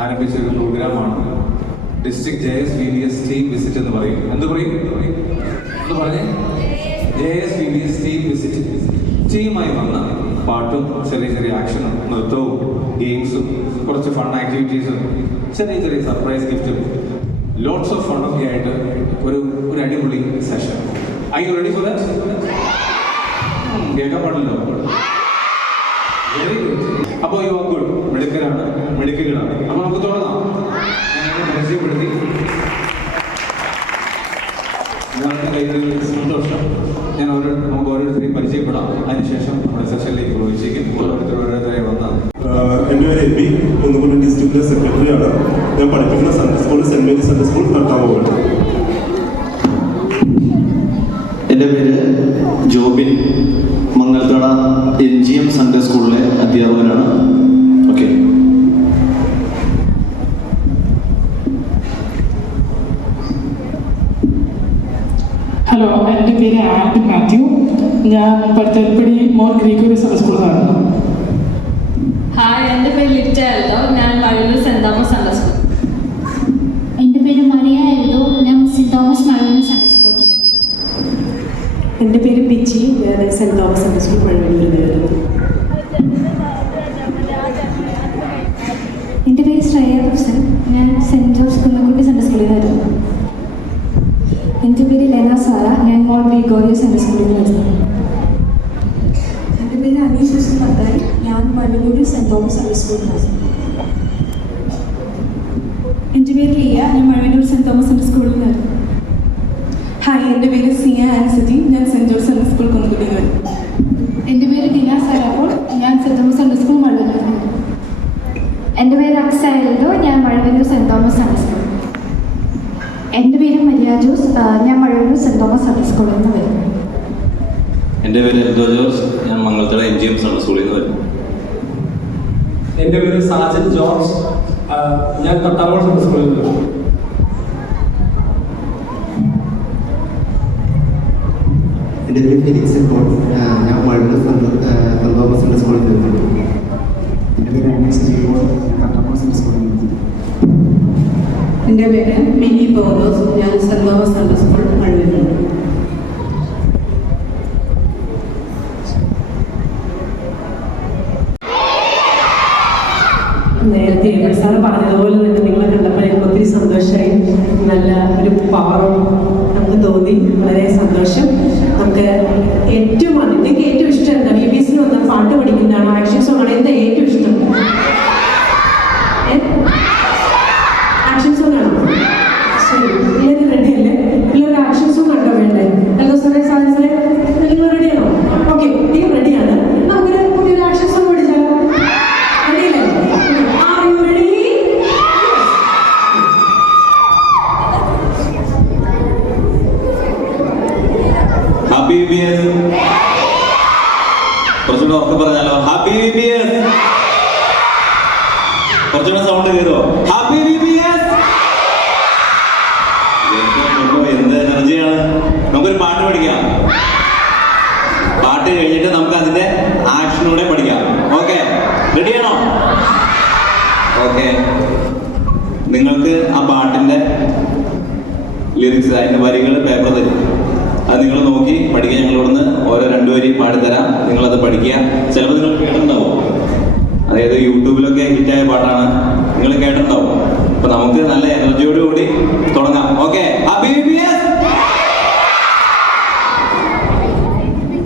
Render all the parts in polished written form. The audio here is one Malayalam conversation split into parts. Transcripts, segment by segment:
ആരംഭിച്ച ഒരു പ്രോഗ്രാമാണ് ഡിസ്ട്രിക്ട് JSVBS ടീം വിസിറ്റ് എന്ന് പറയും. എന്ത് പറയും? എന്ന് പറഞ്ഞേ, JSVBS ടീം വിസിറ്റ്. ടീമായി വന്ന പാട്ടും ചെറിയ ചെറിയ ആക്ഷനും നൃത്തവും ഗെയിംസും കുറച്ച് ഫൺ ആക്ടിവിറ്റീസും ചെറിയ ചെറിയ സർപ്രൈസ് ഗിഫ്റ്റും ലോട്ട്സ് ഓഫ് ഫണ്ണൊക്കെ ആയിട്ട് ഒരു അടിപൊളി session. I you ready for that? കേൾക്കാൻ പാടില്ലോ. Very good. അപ്പോൾ യു ആർ ഗുഡ്. മിടുക്കരാണ്, മിടുക്കുകളാണ്. അപ്പോൾ നമുക്ക് തുടങ്ങാം. ഞാൻ പരിചയപ്പെടുത്തി സന്തോഷം. നമുക്ക് ഓരോരുത്തരെയും പരിചയപ്പെടാം. അതിനുശേഷം നമ്മുടെ സെഷനിലേക്ക് പ്രവേശിക്കും. ഓരോരുത്തരായി വന്നാൽ എൻ്റെ പേര് എബി, കുന്നുകുളം ഡിസ്ട്രിക്റ്റിലെ സെക്രട്ടറിയാണ്. ഞാൻ പഠിപ്പിക്കുന്ന Sunday school saint Mary's Sunday school നടത്താവുകയാണ്. എൻ്റെ പേര് ജോബിൻ, മംഗലത്തട NGM സൺഡേ സ്കൂളിലെ അധ്യാപകനാണ്. ഓക്കെ. ഹലോ, എൻ്റെ പേര് ആൽബിൻ മാത്യു. ഞാൻ പരുത്തൽപ്പടി മോർ ഗ്രീഗോറിയസ് സൺഡേ സ്കൂളിലാണ്. ഹായ്, എൻ്റെ പേര് ലിറ്റ എൽദോ. ഞാൻ മഴയൂർ സെൻറ് തോമസ് സൺഡേ സ്കൂൾ. എൻ്റെ പേര് മറിയ എൽദോ. ഞാൻ സെൻറ് തോമസ് മഴയൂർ സൺഡേ സ്കൂൾ. എൻ്റെ പേര് പിച്ചി. ഞാൻ സെൻറ് തോമസ് സൺഡേ സ്കൂൾ മഴയൂരിൽ വരുന്നു. എൻ്റെ പേര് ശ്രേയ ഹുസൻ. ഞാൻ സെൻറ് ജോർജ് കുന്നക്കുട്ടി സൺഡേ സ്കൂളിൽ വരുന്നു. എൻ്റെ പേര് ലെന സാറ. ഞാൻ മോൾ ഗ്രിഗോറിയസ് സൺഡേ സ്കൂളിൽ വരുന്നു. എൻ്റെ പേര് അനീഷ് മത്തായി. ഞാൻ മഴയൂരിൽ സെൻറ് തോമസ് സൺഡേ സ്കൂളിൽ വരുന്നു. എൻ്റെ പേര് ലിയ. ഞാൻ മഴയൂർ സെൻറ് തോമസ് സൺഡേ സ്കൂളിൽ വരുന്നു. ഹായ്, എൻ്റെ പേര് സിയ ആൻസിറ്റി. ഞാൻ സെൻറ് ജോർജ് സൺഡേ സ്കൂൾ കുന്നുകുട്ടി വരുന്നു. എൻ്റെ പേര് ഡിന സാറാപ്പോൾ. ഞാൻ സെൻറ് തോമസ് സൺഡേ സ്കൂൾ മഴയൂർ വരുന്നു. എൻ്റെ പേര് അക്സ എൽദോ. ഞാൻ മഴയൂർ സെൻറ് തോമസ് സൺഡേ സ്കൂൾ. എൻ്റെ പേര് മരിയ ജോസ്. ഞാൻ മഴയൂർ സെൻറ് തോമസ് സൺഡേ സ്കൂളിൽ നിന്ന് വരുന്നു. എൻ്റെ പേര് എൽദോ ജോർജ്. ഞാൻ മംഗലത്തട NGM സൺഡേ സ്കൂളിൽ നിന്ന് വരുന്നു. എൻ്റെ പേര് സാജൻ ജോർജ്. ഞാൻ തട്ടാവൾ സൺഡേ സ്കൂളിൽ നിന്ന് വരുന്നു. എൻ്റെ പേര് ഫിലിക്സ് പോൾ. ഞാൻ മഴയൂർ സെൻറ് തോമസ് സൺഡേ സ്കൂളിൽ വരുന്നു. എൻ്റെ പേര് അനീസ് ജീവോൾ. ഞാൻ തട്ടാവൾ സൺഡേ സ്കൂളിൽ വരുന്നു. എൻ്റെ പേര് മിനി പൗലോസ്. ഞാൻ സെൻറ് തോമസ് സൺഡേ സ്കൂൾ മഴയൂരിൽ. നേരത്തെ സാറ് പറഞ്ഞതുപോലെ തന്നെ നിങ്ങളെ കണ്ടപ്പോൾ എനിക്ക് ഒത്തിരി സന്തോഷമായി. നല്ല ഒരു പവറും നമുക്ക് തോന്നി. വളരെ സന്തോഷം. നമുക്ക് ഏറ്റവും നിങ്ങൾക്ക് ഏറ്റവും ഇഷ്ടം എന്താ? VBS വന്ന പാട്ട് പഠിക്കുന്നതാണോ, ആക്ഷൻ സോങ് ആണോ? എന്താ ഏറ്റവും ഇഷ്ടം? ആക്ഷൻ സോങ് ആണോ? ശരി, എല്ലാവരും റെഡി അല്ലേ? എല്ലാവരും ആക്ഷൻ സോങ് ആണോ വേണ്ടേ? ഹലോ സാറേ, സാറേ സാറേ, നിങ്ങൾ റെഡിയാണോ? ഓക്കെ, ടീം റെഡിയാണ്. നമുക്കൊരു പുതിയൊരു ആക്ഷൻ സോങ് പഠിച്ചാലോ? റെഡിയല്ലേ? Are you ready? Happy VBS. കുറച്ചുകൂടെ ഉറക്കെ പറഞ്ഞാലോ? Happy VBS. കുറച്ചുകൂടെ സൗണ്ട് കയറുമോ? Happy VBS. എന്ത് എനർജിയാണ്. നമുക്കൊരു പാട്ട് പഠിക്കാം. പാട്ട് കഴിഞ്ഞിട്ട് നമുക്ക് അതിന്റെ ആക്ഷനൂടെ പഠിക്കാം. ഓക്കെ, റെഡിയാണോ? ഓക്കെ. നിങ്ങൾക്ക് ആ പാട്ടിന്റെ ലിറിക്സ്, അതിന്റെ വരികൾ പേപ്പർ തരും. അത് നിങ്ങൾ നോക്കി പഠിക്കുക. ഞങ്ങൾ ഇവിടുന്ന് ഓരോ 2 വരി പാടിത്തരാം. നിങ്ങളത് പഠിക്കുക. ചിലപ്പോൾ നിങ്ങൾ കേട്ടിട്ടുണ്ടാവും. അതായത് യൂട്യൂബിലൊക്കെ ഹിറ്റായ പാട്ടാണ്, നിങ്ങൾ കേട്ടിട്ടുണ്ടാവും. അപ്പൊ നമുക്ക് നല്ല എനർജിയോടുകൂടി തുടങ്ങാം. Okay, happy VBS.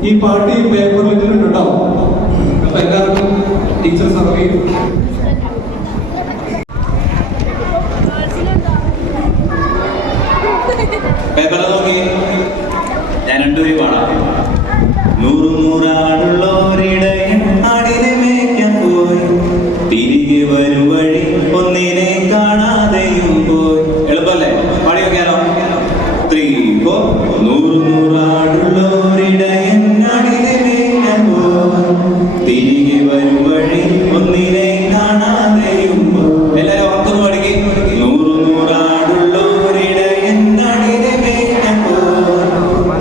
ഈ പാട്ട് ഈ പേപ്പറിൽ ഇട്ടിട്ടുണ്ടാവും. അപ്പൊ എല്ലാവർക്കും ടീച്ചേഴ്സ് അറിയും. പേപ്പറിൽ നോക്കി ഞാൻ 2 വരി പാടാം. 100 നൂറാടുള്ളോരിടയൻ ആടിനെ മേയ്ക്കാൻ പോയി, തിരികെ വരും വഴി ഒന്നിനെ കാണാതെയും പോയി. എളുപ്പല്ലേ? പാടി നോക്കിയാലോ? 3, 4. 100 നൂറാടുള്ളോരിടയൻ ആടിനെ മേയ്ക്കാൻ പോയി, തിരികെ വരും വഴി ഒന്നിനെ കാണാതെയും പോയി. എല്ലാവരും ഉറക്കുന്നു പഠിക്കും. 100 നൂറാടുള്ളോരിടയൻ ആടിനെ മേയ്ക്കാൻ പോയി,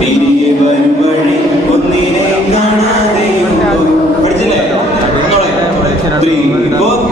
തിരികെ വരും വഴി ഒന്നിനെ കാണാതെയും പോയി. പഠിച്ചില്ലേ? 3, 4.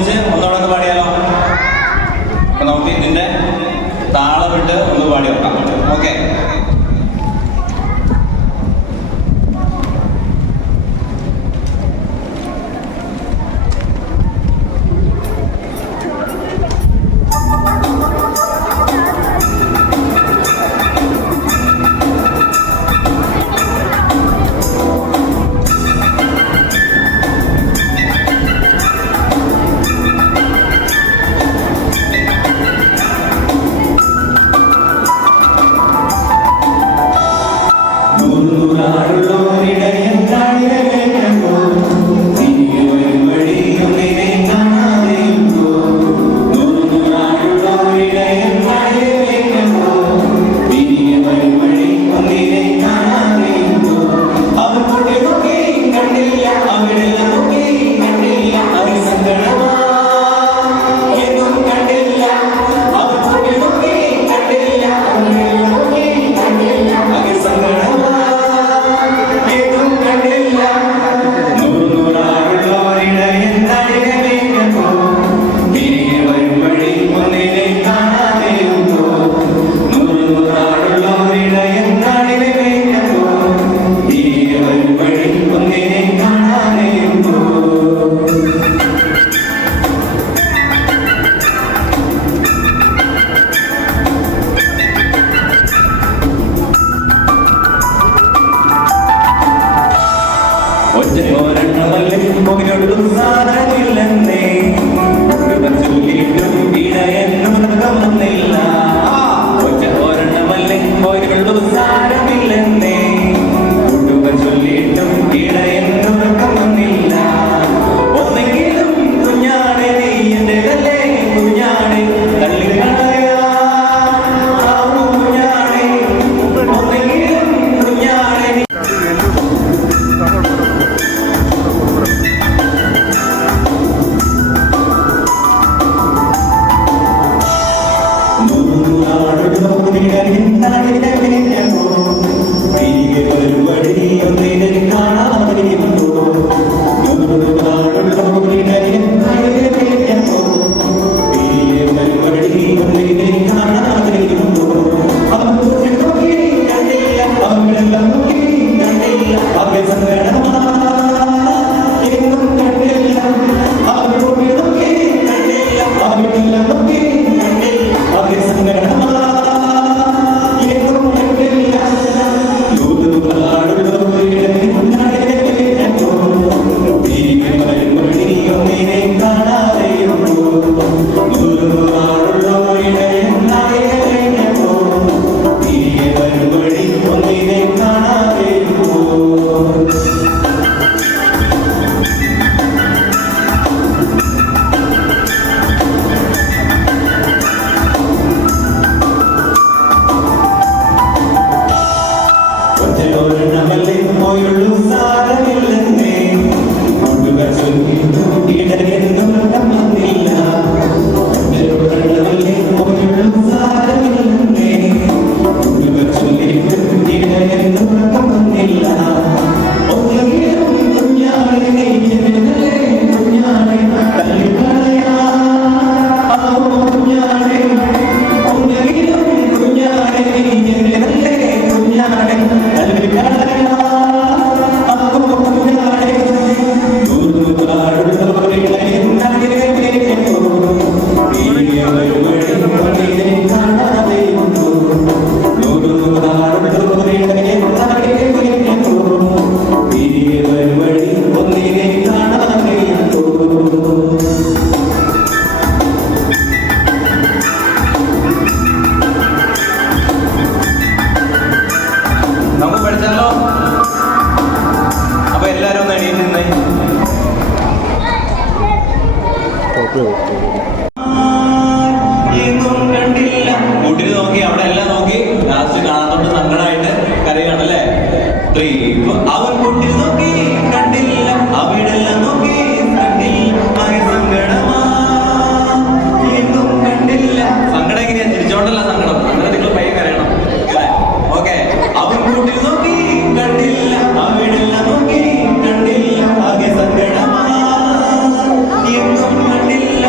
ഒന്നിച്ച് ഒന്നോടൊക്കെ പാടിയാലോ? അപ്പൊ നമുക്ക് ഇതിന്റെ താളമിട്ട് ഒന്ന് പാടി വെക്കാം. ഓക്കെ. കണ്ടില്ല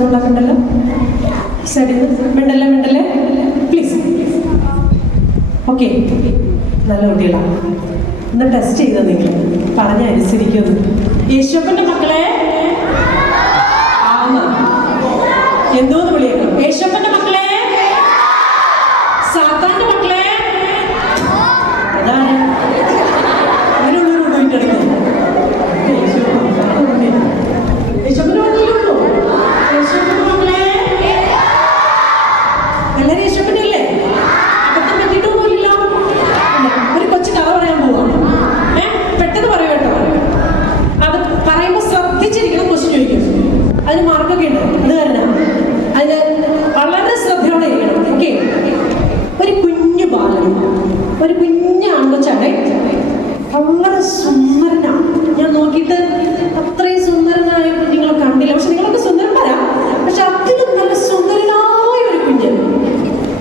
ശബ്ദം ഉണ്ടാക്കണ്ടല്ലോ. സൈഡിൽ മിണ്ടല്ലേ പ്ലീസ്. ഓക്കെ, നല്ല കുട്ടികളാണ്. ഒന്ന് ടെസ്റ്റ് ചെയ്തോ നിങ്ങൾ, പറഞ്ഞ അനുസരിക്കുന്നു. യേശുപ്പന്റെ മക്കളെ എന്തോന്ന് വിളിക്കണം? യേശുപ്പന്റെ മക്കളെ, സാത്താന്റെ മക്കളെ, അതാണ് അങ്ങനെയുള്ളൊരു വീട്ടെടുക്കും. യേശുപ്പന്റെ മക്കളുള്ളൂ. യേശുപ്പന്റെ മക്കളെ എല്ലാവരും യേശുപ്പന്റെ അല്ലേ? അകത്ത് പറ്റിയിട്ടൊന്നുമില്ലല്ലോ. ഒരു കൊച്ചു കഥ പറയാൻ പോവാ. പെട്ടെന്ന് പറയൂ കേട്ടോ. അത് പറയുമ്പോൾ ശ്രദ്ധിച്ചിരിക്കണം. ക്വസ്റ്റ്യൻ ചോദിക്കും, അതിന് മാർക്കൊക്കെ ഉണ്ട്. അത് കാരണം അതിന് വളരെ ശ്രദ്ധയോടെ ഇരിക്കണം. ഓക്കെ, ഒരു കുഞ്ഞു ബാലൻ, ഒരു കുഞ്ഞു ആൺകൊച്ചാണ്, വളരെ സുന്ദരനാണ്. ഞാൻ നോക്കിയിട്ട് അത്രയും സുന്ദരനായ കുഞ്ഞുങ്ങളെ കണ്ടില്ല. പക്ഷെ നിങ്ങളൊക്കെ സുന്ദരന്മാരാ. പക്ഷെ അതിലും നല്ല സുന്ദരനായ ഒരു കുഞ്ഞ്.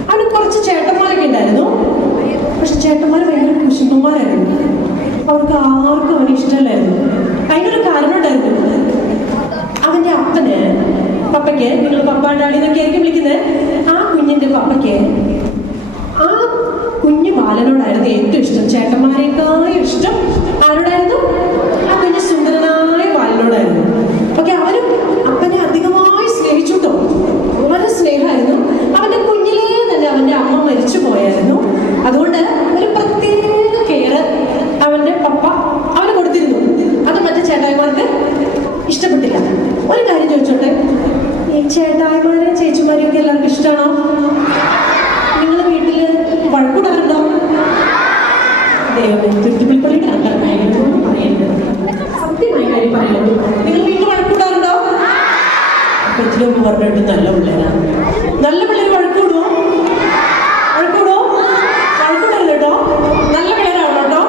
അവന് കുറച്ച് ചേട്ടന്മാരൊക്കെ ഉണ്ടായിരുന്നു. പക്ഷെ ചേട്ടന്മാർ ഭയങ്കര കുശുമ്പന്മാരായിരുന്നു. അവർക്ക് ആർക്കും അവന് ഇഷ്ടമല്ലായിരുന്നു. അതിനൊരു കാരണം ഉണ്ടായിരുന്നു. അവന്റെ അപ്പന്, പപ്പയ്ക്ക്, നിങ്ങൾ പപ്പ ഡാഡി എന്നൊക്കെ ആയിരിക്കും വിളിക്കുന്നത്, ആ കുഞ്ഞിന്റെ പപ്പയ്ക്ക് ആ കുഞ്ഞു ബാലനോടായിരുന്നു ഏറ്റവും ഇഷ്ടം. ചേട്ടന്മാരെക്കാളും ഇഷ്ടം ആരോടായിരുന്നു? ആ കുഞ്ഞു സുന്ദരനായ ബാലനോടായിരുന്നു. ഓക്കെ, അവനും അപ്പനെ അധികമായി സ്നേഹിച്ചുട്ടോ. വളരെ സ്നേഹമായിരുന്നു. അവന്റെ കുഞ്ഞിലേ തന്നെ അവന്റെ അമ്മ മരിച്ചു പോയായിരുന്നു. അതുകൊണ്ട് ഒരു പ്രത്യേക കെയർ അവന്റെ പപ്പ അവന് കൊടുത്തിരുന്നു. അത് മറ്റു ചേട്ടായിമാർക്ക് ഇഷ്ടപ്പെട്ടില്ല. ഒരു കാര്യം ചോദിച്ചോട്ടെ, ഈ ചേട്ടായിമാരെയും ചേച്ചിമാരെയും ഒക്കെ എല്ലാവർക്കും ഇഷ്ടമാണോ? നിങ്ങൾ വീട്ടിൽ വഴക്കൂടാറുണ്ടോ? സത്യമായ കാര്യം പറയുന്നത്, നിങ്ങൾ വീട്ടിൽ വഴക്കൂടാറുണ്ടോ? കൊച്ചിലൊന്ന് പറഞ്ഞിട്ട് നല്ല പിള്ളേരാണ്. നല്ല പിള്ളേർ വഴക്കൂടുമോ? വഴക്കൂടല്ലോ കേട്ടോ. നല്ല പിള്ളേരാണോ കേട്ടോ.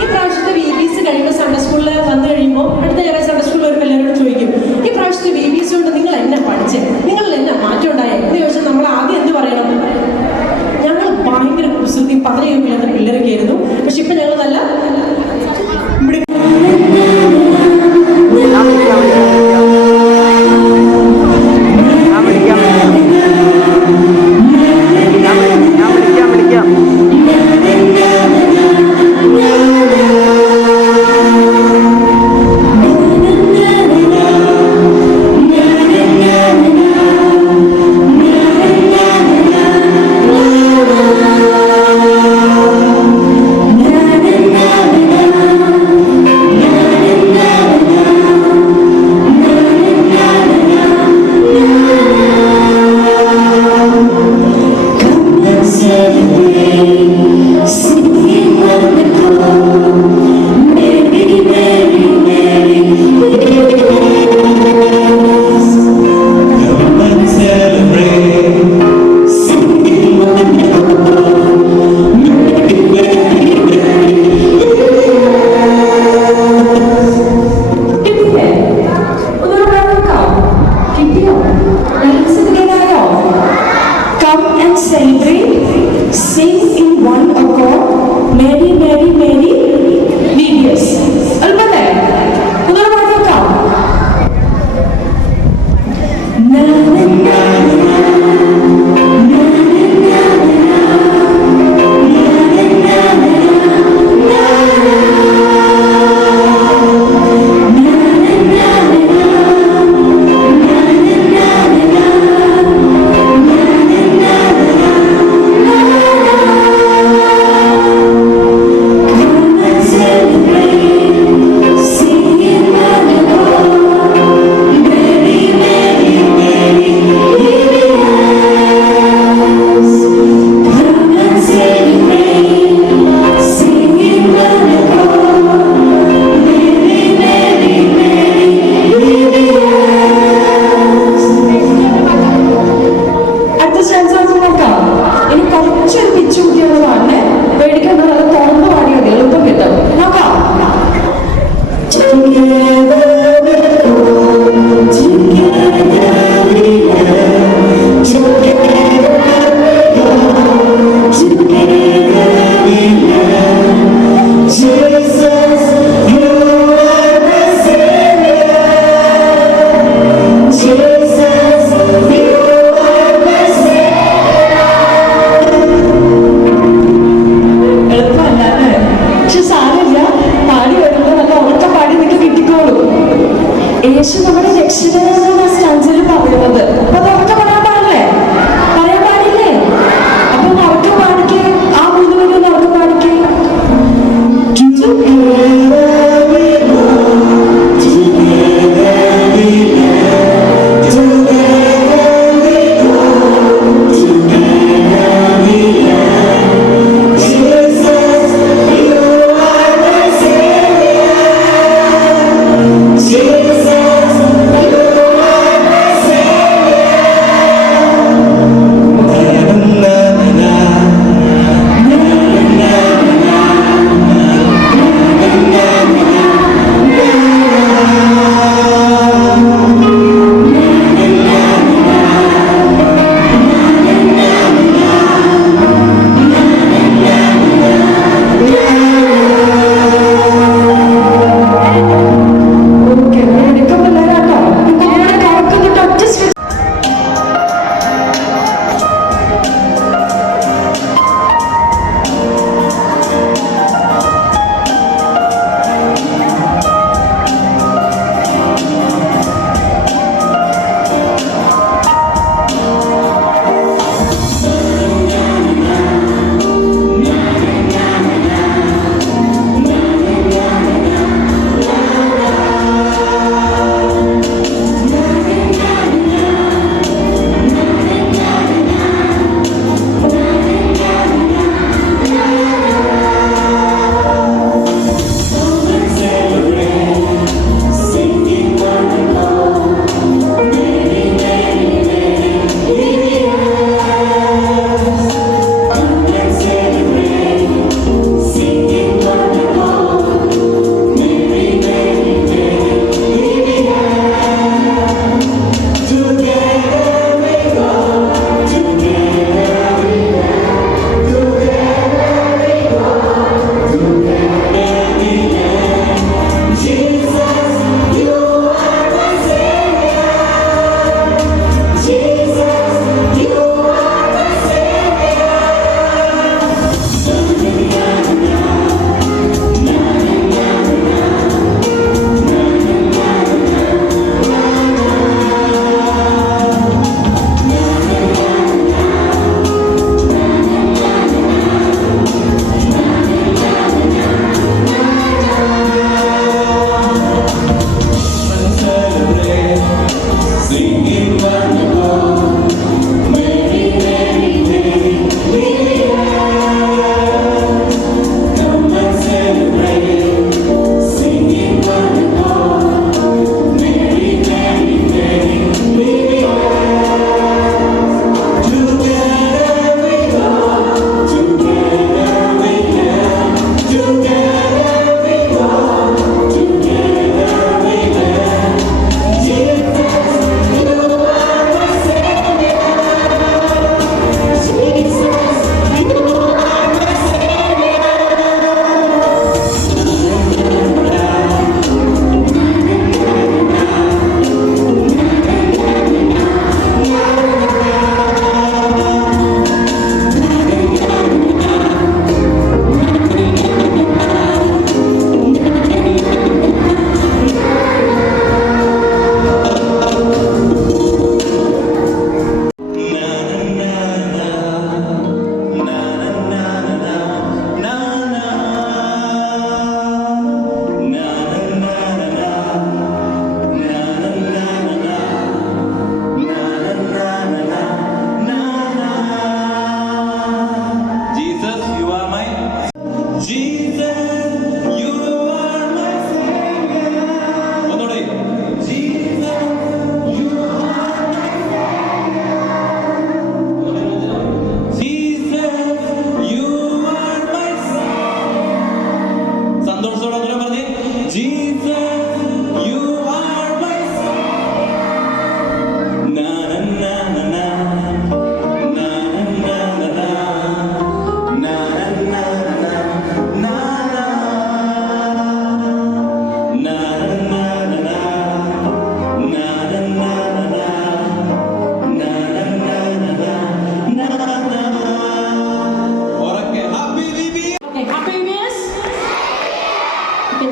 ഈ പ്രാവശ്യത്തെ VBS കഴിയുമ്പോൾ സൺഡേ സ്കൂളിൽ വന്നു കഴിയുമ്പോൾ അടുത്ത ഞായറാഴ്ച സൺഡേ സ്കൂളിൽ ഒരു പിള്ളേരോട് ചോദിക്കും, ഈ പ്രാവശ്യത്തെ VBS കൊണ്ട് നിങ്ങൾ എന്നാ പഠിച്ചത്, നിങ്ങൾ എന്നാ മാറ്റം ഉണ്ടായേ എന്ന് ചോദിച്ചാൽ നമ്മൾ ആദ്യം എന്ത് പറയണം? ഞങ്ങൾ ഭയങ്കര കുസൃതി 17 പിള്ളേരൊക്കെ ആയിരുന്നു. പക്ഷെ ഇപ്പൊ ഞങ്ങൾ നല്ല ഇവിടെ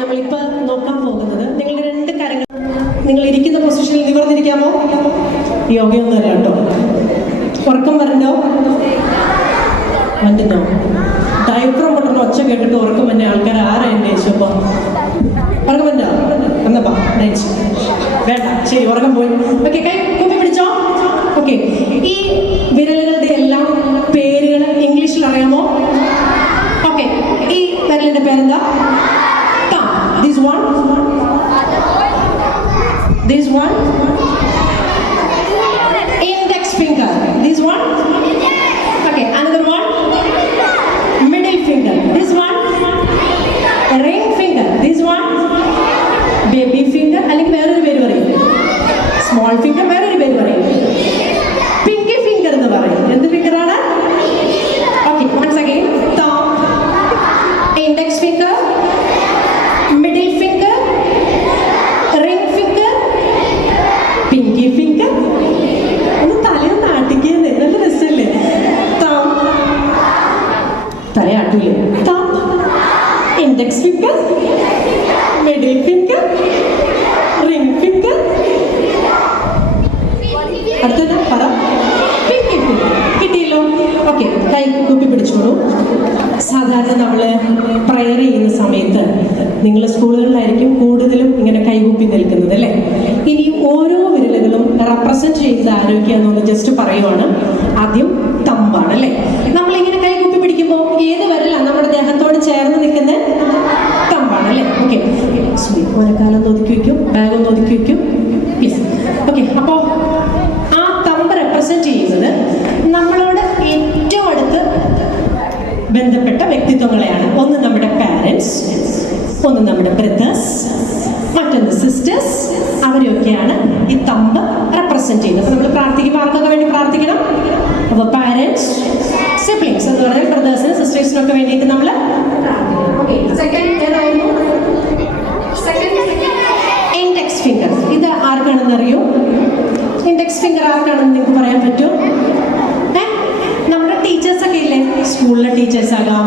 നമ്മളിപ്പോൾ നോക്കാൻ പോകുന്നത് നിങ്ങളുടെ രണ്ട് കരങ്ങൾ നിങ്ങൾ ഇരിക്കുന്ന പൊസിഷനിൽ നിവർന്നിരിക്കാമോ? യോഗയൊന്നുമല്ല കേട്ടോ. ഉറക്കം വരണ്ടോ? വന്നോ? ഡയഫ്രം പൊട്ടുന്ന ഒച്ച കേട്ടിട്ട് ഉറക്കം വന്ന ആൾക്കാർ ആരാ എൻ്റെ യേശപ്പം? ഉറക്കം വന്നോ? എന്നപ്പാ വേണ്ട, ശരി, ഉറക്കം പോയി. ഓക്കെ, കൈ കൂപ്പി പിടിച്ചോ. ഓക്കെ, ഈ വിരലുകളുടെ എല്ലാം പേരുകൾ ഇംഗ്ലീഷിൽ അറിയാമോ? ഓക്കെ, ഈ വിരലിന്റെ പേരെന്താ? This one, index finger. This one, okay. Another one, middle finger. This one, ring finger. This one, baby finger. അല്ലെങ്കിൽ വേറൊരു പേര് പറയും, small finger. വേറൊരു പേര് പറയും, pinky finger എന്ന് പറയും. എന്ത് ഫിംഗർ ആണ്? Okay, once again, thumb, index finger, middle finger, ring finger, pinky finger. ഒന്ന് തലയൊന്ന് ആട്ടിക്കുന്നത് നല്ല രസമല്ലേ? തലയാട്ടൂലേ? Index finger, middle finger, ring finger. അടുത്തത് പറ, പിങ്കി ഫിംഗർ. കിട്ടിയല്ലോ. ഓക്കെ, കൈ കൂപ്പി പിടിച്ചോളൂ. സാധാരണ നമ്മൾ പ്രയർ ചെയ്യുന്ന സമയത്ത് നിങ്ങൾ സ്കൂളുകളിലായിരിക്കും കൂടുതലും ഇങ്ങനെ കൈകൂപ്പി നിൽക്കുന്നത് അല്ലേ? ഇനി ഓരോ വിരലുകളും റെപ്രസെന്റ് ചെയ്ത് ആരോഗ്യമെന്നൊന്ന് ജസ്റ്റ് പറയുവാണ്. ആദ്യം തമ്പാണ് അല്ലേ? നമ്മളിങ്ങനെ കൈകൂപ്പി പിടിക്കുമ്പോൾ ഏത് വിരലാണ് നമ്മുടെ ദേഹത്തോട് ചേർന്ന് നിൽക്കുന്നത്? തമ്പാണ് അല്ലേ? ഓക്കെ, ഓരക്കാലം ഒതുക്കി വയ്ക്കും, ബാഗ് ഒന്ന് ഒതുക്കി വയ്ക്കും പ്ലീസ്. ഓക്കെ, അപ്പോൾ ആ തമ്പ് റെപ്രസെന്റ് ചെയ്യുന്നത് നമ്മളോട് ഏറ്റവും അടുത്ത് ബന്ധപ്പെട്ട വ്യക്തിത്വങ്ങളെയാണ്. ഒന്ന് നമ്മുടെ പാരൻസ്, ഒന്ന് നമ്മുടെ ബ്രദേഴ്സ്, മറ്റൊന്ന് സിസ്റ്റേഴ്സ്. അവരെയൊക്കെയാണ് ഈ തമ്പ് റെപ്രസെന്റ് ചെയ്യുന്നത്. അപ്പോൾ നമ്മൾ പ്രാർത്ഥിക്കുമ്പോൾ ആർക്കൊക്കെ വേണ്ടി പ്രാർത്ഥിക്കണം? അപ്പോൾ പാരൻസ്, സിബ്ലിങ്സ് എന്ന് പറഞ്ഞാൽ ബ്രദേഴ്സിനും സിസ്റ്റേഴ്സിനൊക്കെ വേണ്ടിയിട്ട് നമ്മൾ ഇൻഡെക്സ് ഫിംഗർ. ഇത് ആർക്കാണെന്ന് അറിയോ? ഇൻഡെക്സ് ഫിംഗർ ആർക്കാണെന്ന് നിങ്ങൾക്ക് പറയാൻ പറ്റുമോ? നമ്മുടെ ടീച്ചേഴ്സൊക്കെ ഇല്ലേ? സ്കൂളിലെ ടീച്ചേഴ്സ് ആകാം,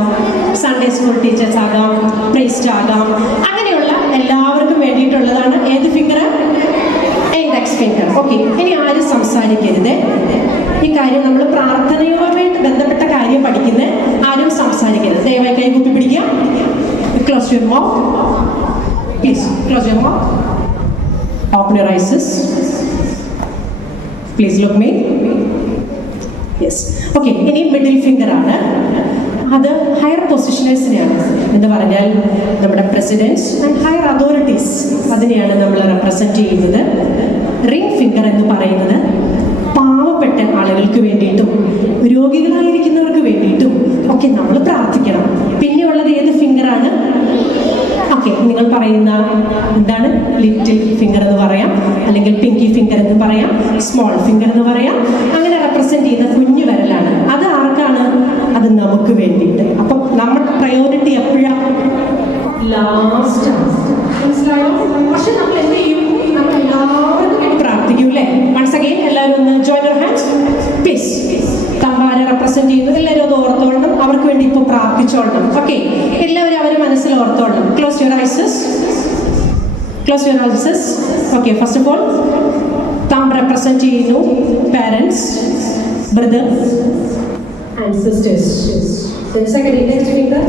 സൺഡേ സ്കൂൾ ടീച്ചേഴ്സ് ആകാം, പ്രീസ്റ്റ് ആകാം, അങ്ങനെയുള്ള എല്ലാവർക്കും വേണ്ടിയിട്ടുള്ളതാണ് ഏത് ഫിംഗർ? Index finger. ഓക്കെ, ഇനി ആരും സംസാരിക്കരുത്. ഈ കാര്യം നമ്മൾ പ്രാർത്ഥനയുമായിട്ട് ബന്ധപ്പെട്ട കാര്യം പഠിക്കുന്നത്. ആരും സംസാരിക്കരുത്. ദയവായി കൈ കൂപ്പി പിടിക്കുക. Close your mouth please. Close your mouth. Open your ഐസസ്. Please look me. Yes. Okay, ഇനി മിഡിൽ ഫിംഗർ ആണ്. അത് ഹയർ പൊസിഷനേഴ്സിനെയാണ്. എന്ന് പറഞ്ഞാൽ നമ്മുടെ പ്രസിഡൻസ് ആൻഡ് ഹയർ അതോറിറ്റീസ്, അതിനെയാണ് നമ്മൾ റെപ്രസെന്റ് ചെയ്യുന്നത്. റിംഗ് ഫിംഗർ എന്ന് പറയുന്നത് പാവപ്പെട്ട ആളുകൾക്ക് വേണ്ടിയിട്ടും രോഗികളായിരിക്കുന്നവർക്ക് വേണ്ടിയിട്ടും ഒക്കെ നമ്മൾ പ്രാർത്ഥിക്കണം. പിന്നെ ഉള്ളത് ഏത് ഫിംഗറാണ്? ഓക്കെ, നിങ്ങൾ പറയുന്ന എന്താണ്? ലിറ്റിൽ ഫിംഗർ എന്ന് പറയാം, അല്ലെങ്കിൽ പിങ്കി ഫിംഗർ എന്ന് പറയാം, സ്മോൾ ഫിംഗർ എന്ന് പറയാം. അങ്ങനെ റെപ്രസെന്റ് ചെയ്യുന്ന കുഞ്ഞു വിരലാണ്. അത് ആർക്കാണ്? അത് നമുക്ക് വേണ്ടിയിട്ട്. അപ്പം നമ്മുടെ പ്രയോറിറ്റി എപ്പോഴാണ്? ലാസ്റ്റ്. മനസ്സിലായോ? പക്ഷെ നമ്മൾ എന്ത് ചെയ്യും? നമ്മൾ എല്ലാവർക്കും വേണ്ടി പ്രാർത്ഥിക്കും അല്ലേ? വൺസ് അഗൈൻ എല്ലാവരും ഒന്ന് ജോയിൻ യുവർ ഹാൻഡ്സ് പ്ലീസ്. തമ്പാരെ റെപ്രസെന്റ് ചെയ്യുന്നത് എല്ലാവരും അത് ഓർത്തോളണം. അവർക്ക് വേണ്ടി ഇപ്പോൾ പ്രാർത്ഥിച്ചോളണം. ഓക്കെ, എല്ലാവരും അവരെ മനസ്സിൽ ഓർത്തോളണം. Close your eyes. Close your eyes. Okay, first of all thumb represent ചെയ്യുന്നു parents, brothers and sisters. Then second index finger,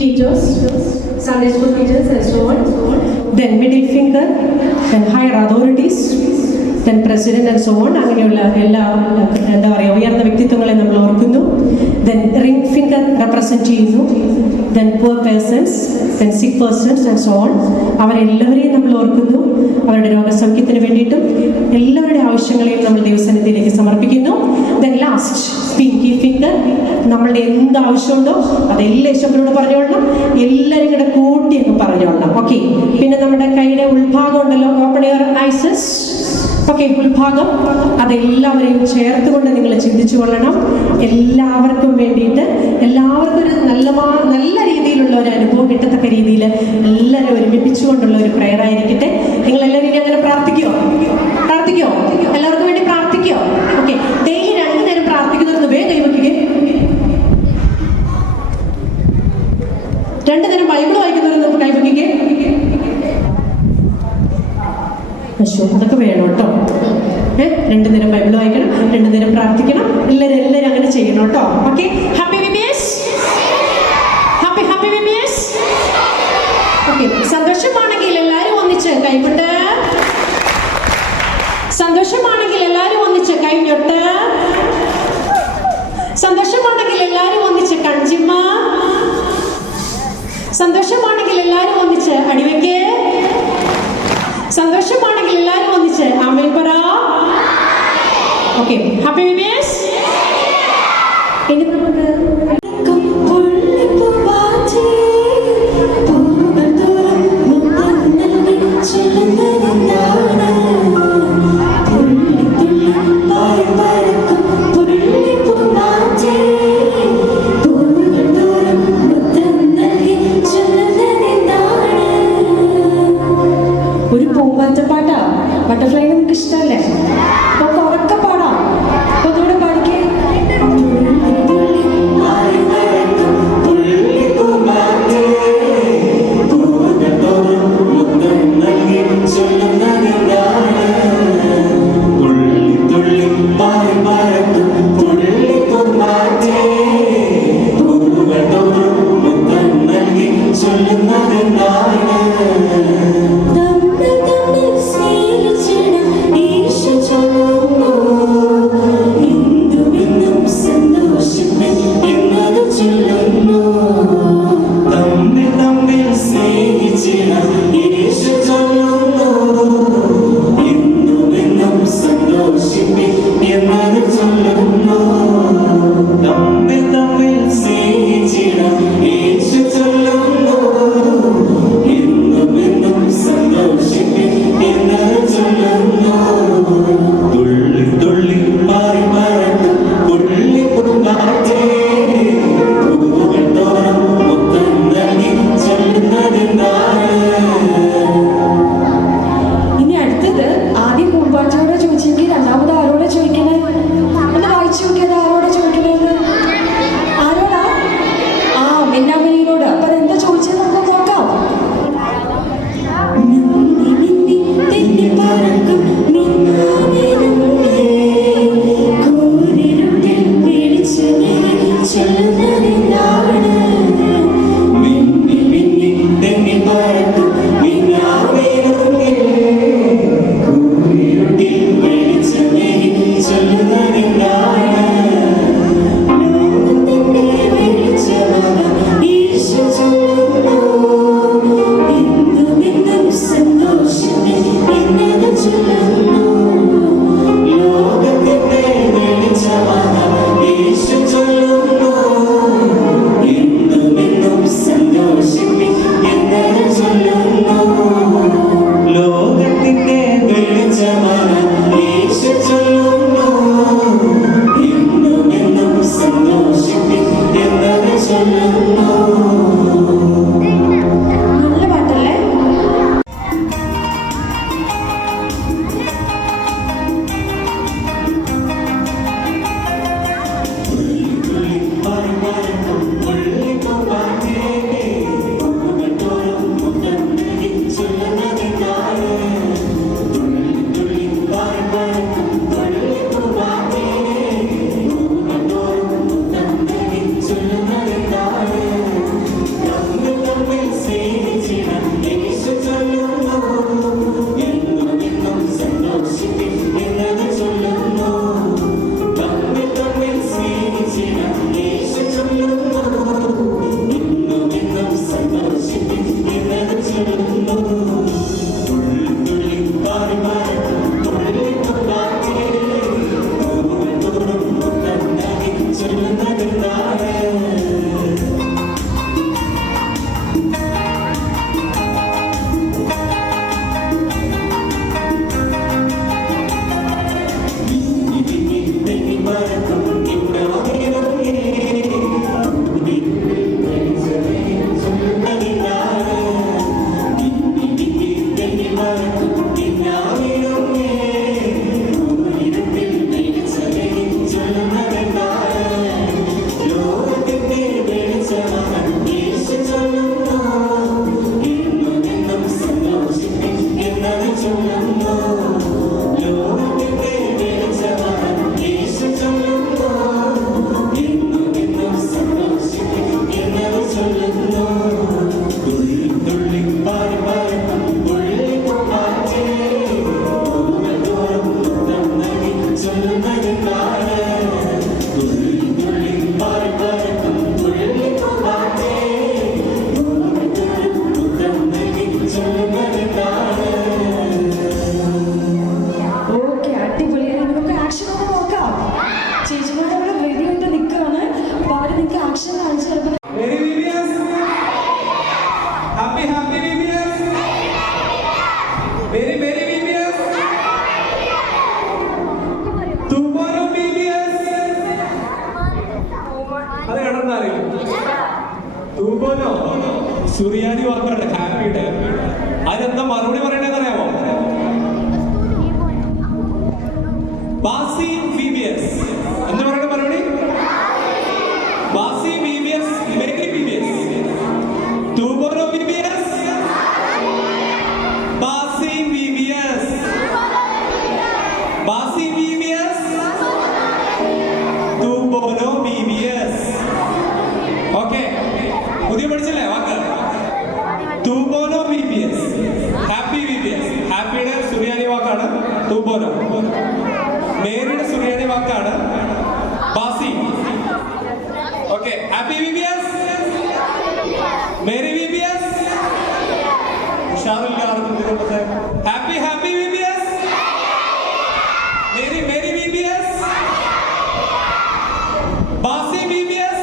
teachers, Sunday school teachers and so on. Then middle finger, then higher authorities, then president and so on. അങ്ങനെയുള്ള എല്ലാ എന്താ പറയുക ഉയർന്ന വ്യക്തിത്വങ്ങളെ നമ്മൾ ഓർക്കുന്നു. Then ring finger റെപ്രസെന്റ് ചെയ്യുന്നു then poor persons, then sick persons and so on. അവരെല്ലാവരെയും നമ്മൾ ഓർക്കുന്നു. അവരുടെ രോഗസൗഖ്യത്തിന് വേണ്ടിയിട്ടും എല്ലാവരുടെ ആവശ്യങ്ങളെയും നമ്മൾ ദൈവസന്നിധിയിലേക്ക് സമർപ്പിക്കുന്നു. Then last, pinky finger, നമ്മളുടെ എന്ത് ആവശ്യമുണ്ടോ അതെല്ലാം യേശുവിനോട് പറഞ്ഞോളണം. എല്ലാവരും കൂടെ കൂട്ടി അങ്ങ് പറഞ്ഞോളണം. ഓക്കെ. പിന്നെ നമ്മുടെ കൈയുടെ ഉൾഭാഗം ഉണ്ടല്ലോ, ഓപ്പൺ യുവർ ഐസസ്. ഓക്കെ, ഉൾഭാഗം അതെല്ലാവരെയും ചേർത്തുകൊണ്ട് നിങ്ങൾ ചിന്തിച്ചു കൊള്ളണം. എല്ലാവർക്കും വേണ്ടിയിട്ട് എല്ലാവർക്കും ഒരു നല്ല രീതിയിലുള്ള ഒരു അനുഭവം കിട്ടത്തക്ക രീതിയിൽ എല്ലാവരും ഒരുമിപ്പിച്ചുകൊണ്ടുള്ള ഒരു പ്രെയർ ആയിരിക്കട്ടെ. നിങ്ങൾ എല്ലാവരും ഇനി അങ്ങനെ പ്രാർത്ഥിക്കുമോ? എല്ലാവർക്കും വേണ്ടി പ്രാർത്ഥിക്കുമോ? ഓക്കെ. ഡെയിലി 2 നേരം പ്രാർത്ഥിക്കുന്നവർക്ക് വേഗം കൈവയ്ക്കുക. 2 നേരം ബൈബിൾ വായിക്കുന്നവർ നമുക്ക് കൈവയ്ക്കുക. അതൊക്കെ വേണം കേട്ടോ. 2 നേരം ബൈബിൾ വായിക്കണം, 2 നേരം പ്രാർത്ഥിക്കണം. എല്ലാവരും അങ്ങനെ ചെയ്യണം കേട്ടോ. Okay. Happy babies, happy babies. Okay. സന്തോഷമാണെങ്കിൽ എല്ലാവരും ഒന്നിച്ച് കൈവിട്ട്, സന്തോഷമാണെങ്കിൽ എല്ലാവരും ഒന്നിച്ച് കൈഞ്ഞൊട്ട്, സന്തോഷമാണെങ്കിൽ എല്ലാവരും ഒന്നിച്ച് കൺജിമ്മ, സന്തോഷമാണെങ്കിൽ എല്ലാവരും ഒന്നിച്ച് അടിവയ്ക്ക്, സന്തോഷമാണെങ്കിൽ എല്ലാവരും ഒന്നിച്ച് ആമേൻ പറ. ഓക്കെ. Happy babies. ഇനി നമുക്ക് ഒരു പൂമ്പാറ്റപ്പാട്ടാ. ബട്ടർഫ്ലൈ നമുക്ക് ഇഷ്ടമല്ലേ? നമുക്ക് ഉറക്കെ പാടാം. ഒന്നുകൂടെ പാടിക്കേ. Issues ഓക്കെ, അടിപൊളിയായി. നമുക്ക് ആക്ഷൻ ഒന്ന് നോക്കാം. ചേച്ചിമാരവിടെ റെഡി ആയിട്ട് നിൽക്കുകയാണ്. അപ്പോൾ അവർ നിങ്ങൾക്ക് ആക്ഷൻ കാണിച്ചു തരുമ്പോൾ Very VBS. Happy VBS. Very VBS. Tomorrow VBS. അത് കണ്ടെന്നറിയും. തൂബോനോ സുറിയാനി വാക്കാണ് ഹാപ്പിയുടെ. അതിനെന്താ മറുപടി പറയണേന്ന് അറിയാമോ? ബാസി VBS. എന്താ പറയണ മറുപടി? ബാസി VBS, very VBS. Tomorrow VBS. ബാസി VBS. ബാസി VBS. Tomorrow VBS. ഓക്കെ, പുതിയ പഠിച്ചില്ലേ വാക്ക്? തൂബോനോ VBS. Happy VBS. ഹാപ്പിയുടെ സുറിയാനി വാക്കാണ് തൂബോനോ. മേരിയുടെ സുറിയാനി വാക്കാണ് ബാസി. Okay, happy VBS. Merry VBS. Happy VBS. Merry VBS. ബാസി VBS.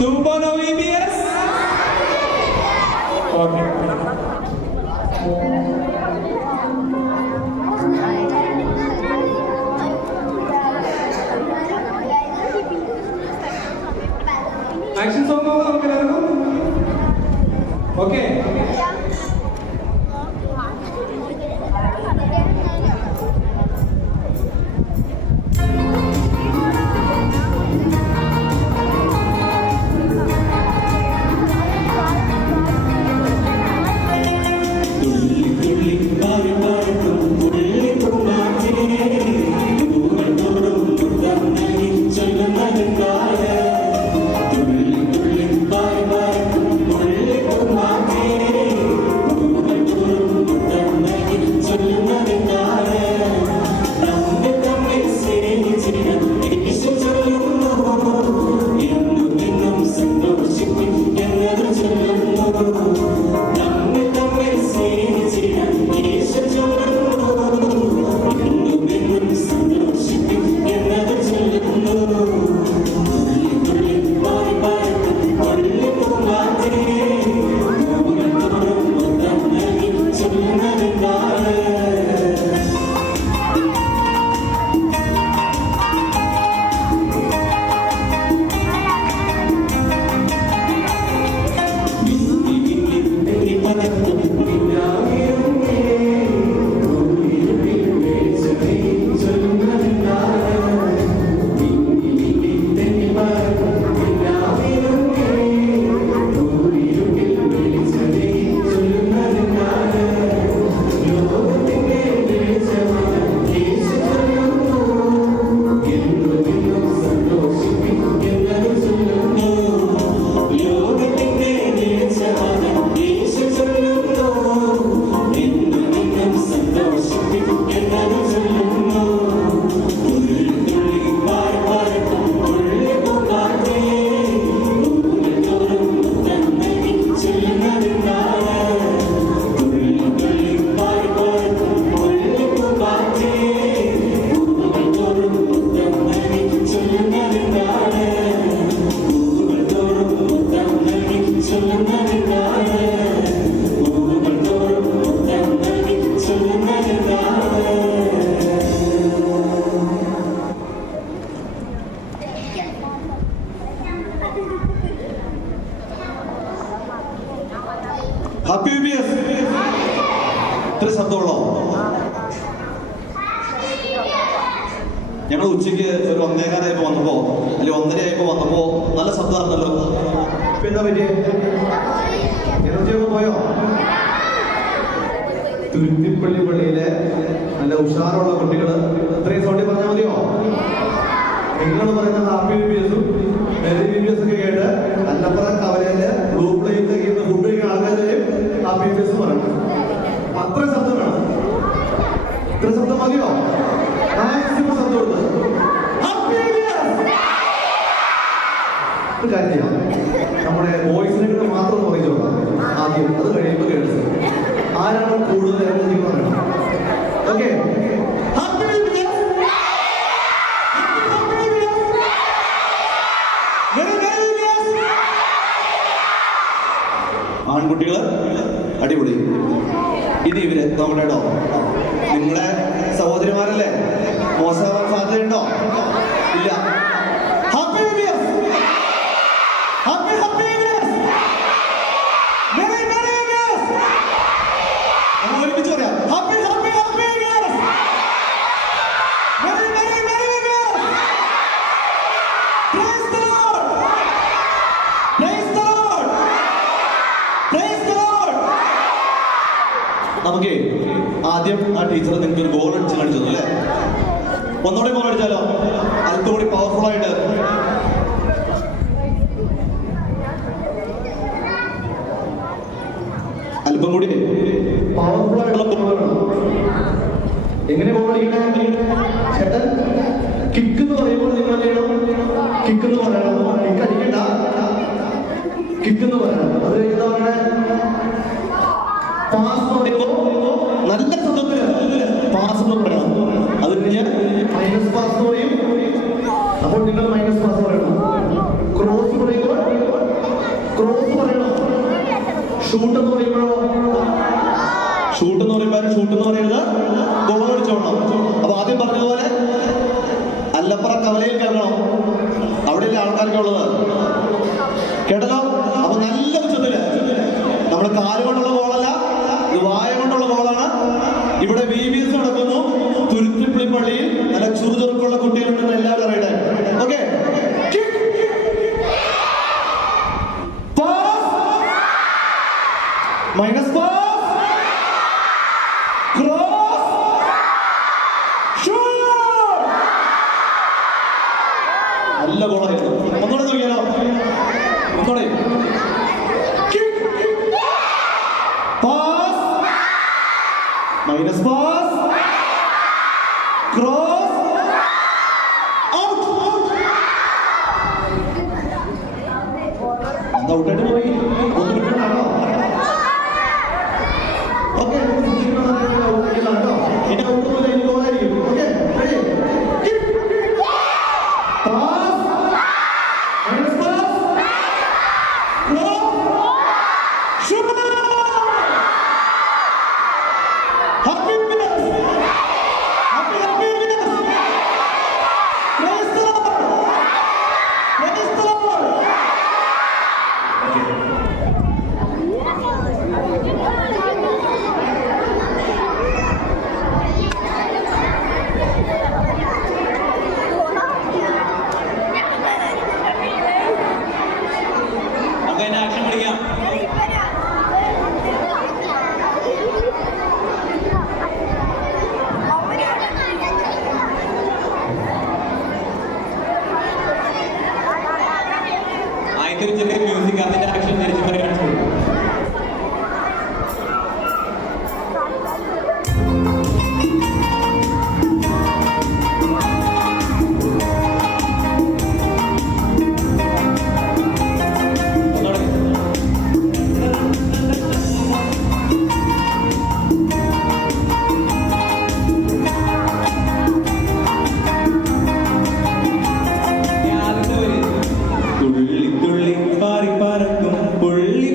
തൂബോനോ VBS. ഓക്കെ, ആക്ഷൻ സോങ് നോക്കാം നമുക്ക് എല്ലാവർക്കും. ഓക്കെ, തുള്ളി തുള്ളി ഹാപ്പി BBS. ഇത്ര ശബ്ദമുള്ളോ? ഞങ്ങൾ ഉച്ചയ്ക്ക് ഒരു 1:15 വന്നപ്പോ അല്ലെങ്കിൽ 1:30 വന്നപ്പോ നല്ല ശബ്ദമാണല്ലോ. ഇപ്പൊ എന്താ പറ്റിയേ? എനർജിയൊക്കെ പോയോ? തുരുത്തിപ്പള്ളി പള്ളിയിലെ നല്ല ഉഷാറുള്ള കുട്ടികള് ഇത്രയും സൗണ്ടി പറഞ്ഞാൽ മതിയോ? നിങ്ങൾ പറയുന്ന ഹാപ്പി BBS മെറി BBS ഒക്കെ കേട്ട് അല്ലപ്പുറം കവലയില് ബ്ലൂ പ്ലേറ്റിലേക്ക് ഇരുന്ന് ഫുഡ് കഴിക്കുന്ന ആൾക്കാരെയും ഹാപ്പി BBS പറയണം. അത്ര ശബ്ദം വേണം. ഇത്ര ശബ്ദം മതിയോ? മാക്സിമം ശബ്ദം കൊടുത്ത് ഒരു കാര്യം ചെയ്യാം. നമ്മുടെ വോയിസിനെ കൊണ്ട് മാത്രം പറഞ്ഞോളാം ആദ്യം. അത് കഴിയുമ്പോൾ കേൾക്കുക ആരാണ് കൂടുതൽ എനർജി പറയണം. ഓക്കെ, ആൺകുട്ടികള് അടിപൊളി. ഇനി ഇവര് നോക്കണേട്ടോ, നിങ്ങളുടെ സഹോദരിമാരല്ലേ, മോശമാവാൻ സാധ്യതയുണ്ടോ? ഇല്ല. Happy BBS. Happy BBS. Merry BBS. നമ്മൾ ഒരുമിച്ച് പറയാം. Happy BBS. Merry BBS. Praise the Lord. Praise the Lord. Praise the Lord. നമുക്ക് ആദ്യം ആ ടീച്ചർ നിങ്ങൾക്ക് ഒരു ഗോൾ അടിച്ച് കാണിച്ചു അല്ലേ? ഒന്നുകൂടി ഗോൾ അടിച്ചാലോ? അല്പം കൂടി പവർഫുൾ ആയിട്ട്. അല്പം കൂടി പവർഫുൾ ആയിട്ടുള്ള ഗോൾ വേണം. എങ്ങനെ ഗോൾ അടിക്കണേ ചേട്ടൻ? കിക്ക് എന്ന് പറയുമ്പോൾ നിങ്ങൾ ചെയ്യണം, കിക്ക് എന്ന് പറയണം. കിക്ക് അടിക്കണ്ട, കിക്ക് എന്ന് പറയണം. അത് എന്താ പറയണേ? പാസ് എന്ന് പറയുമ്പോൾ നല്ല ശബ്ദത്തില് പാസ് എന്ന് പറയണം. അത് കഴിഞ്ഞ് മൈനസ് പാസ് എന്ന് പറയും. അപ്പോൾ നിങ്ങൾ മൈനസ് പാസ് പറയണം. ക്രോസ് പറയുമ്പോൾ ക്രോസ് പറയണം. ഷൂട്ട് എന്ന് പറയുമ്പോഴോ ഷൂട്ട് എന്ന് പറയുന്നത് ഗോൾ അടിച്ചോളണം. അപ്പൊ ആദ്യം പറഞ്ഞതുപോലെ അല്ലപ്പുറം കവലയിൽ കേൾക്കണം. അവിടെയല്ലേ ആൾക്കാർക്ക് ഉള്ളത്, കേട്ടല്ലോ? അപ്പൊ നല്ല ഉച്ചത്തില് നമ്മുടെ കാല് കൊണ്ടുള്ള ഗോളല്ല, ഇത് വായ കൊണ്ടുള്ള ഗോളാണ്. ഇവിടെ BBS നടക്കുന്നു. തുരുത്തിപ്പള്ളി പള്ളിയിൽ നല്ല ചുറുചുറുക്കുള്ള കുട്ടികളുണ്ടെന്ന് എല്ലാവരും അറിയട്ടെ. Okay, minus pass, cross, shoot. നല്ല ഗോളായിരുന്നു. ഒന്നുകൂടെ നോക്കിയാലോ? ഒന്നുകൂടെ. Pass, minus pass, cross, out. എന്താ ഔട്ടായിട്ട് പോയി? ഒന്ന് വിട്ടാണോ? ഓക്കെ, ഔട്ടാണോ? ഇനി ഔട്ട് പോലെ എനിക്ക് ഗോളായിരിക്കും. Okay, pass, minus pass, cross, shoot. Happy BBS. Happy BBS. Praise the Lord. Praise the Lord. Okay, action പഠിക്കാം. ചെറിയ മ്യൂസിക്, അതിന്റെ ആക്ഷൻ തിരിച്ചു പറയാൻ തുള്ളി തുള്ളി പാറി പറക്കും പുള്ളി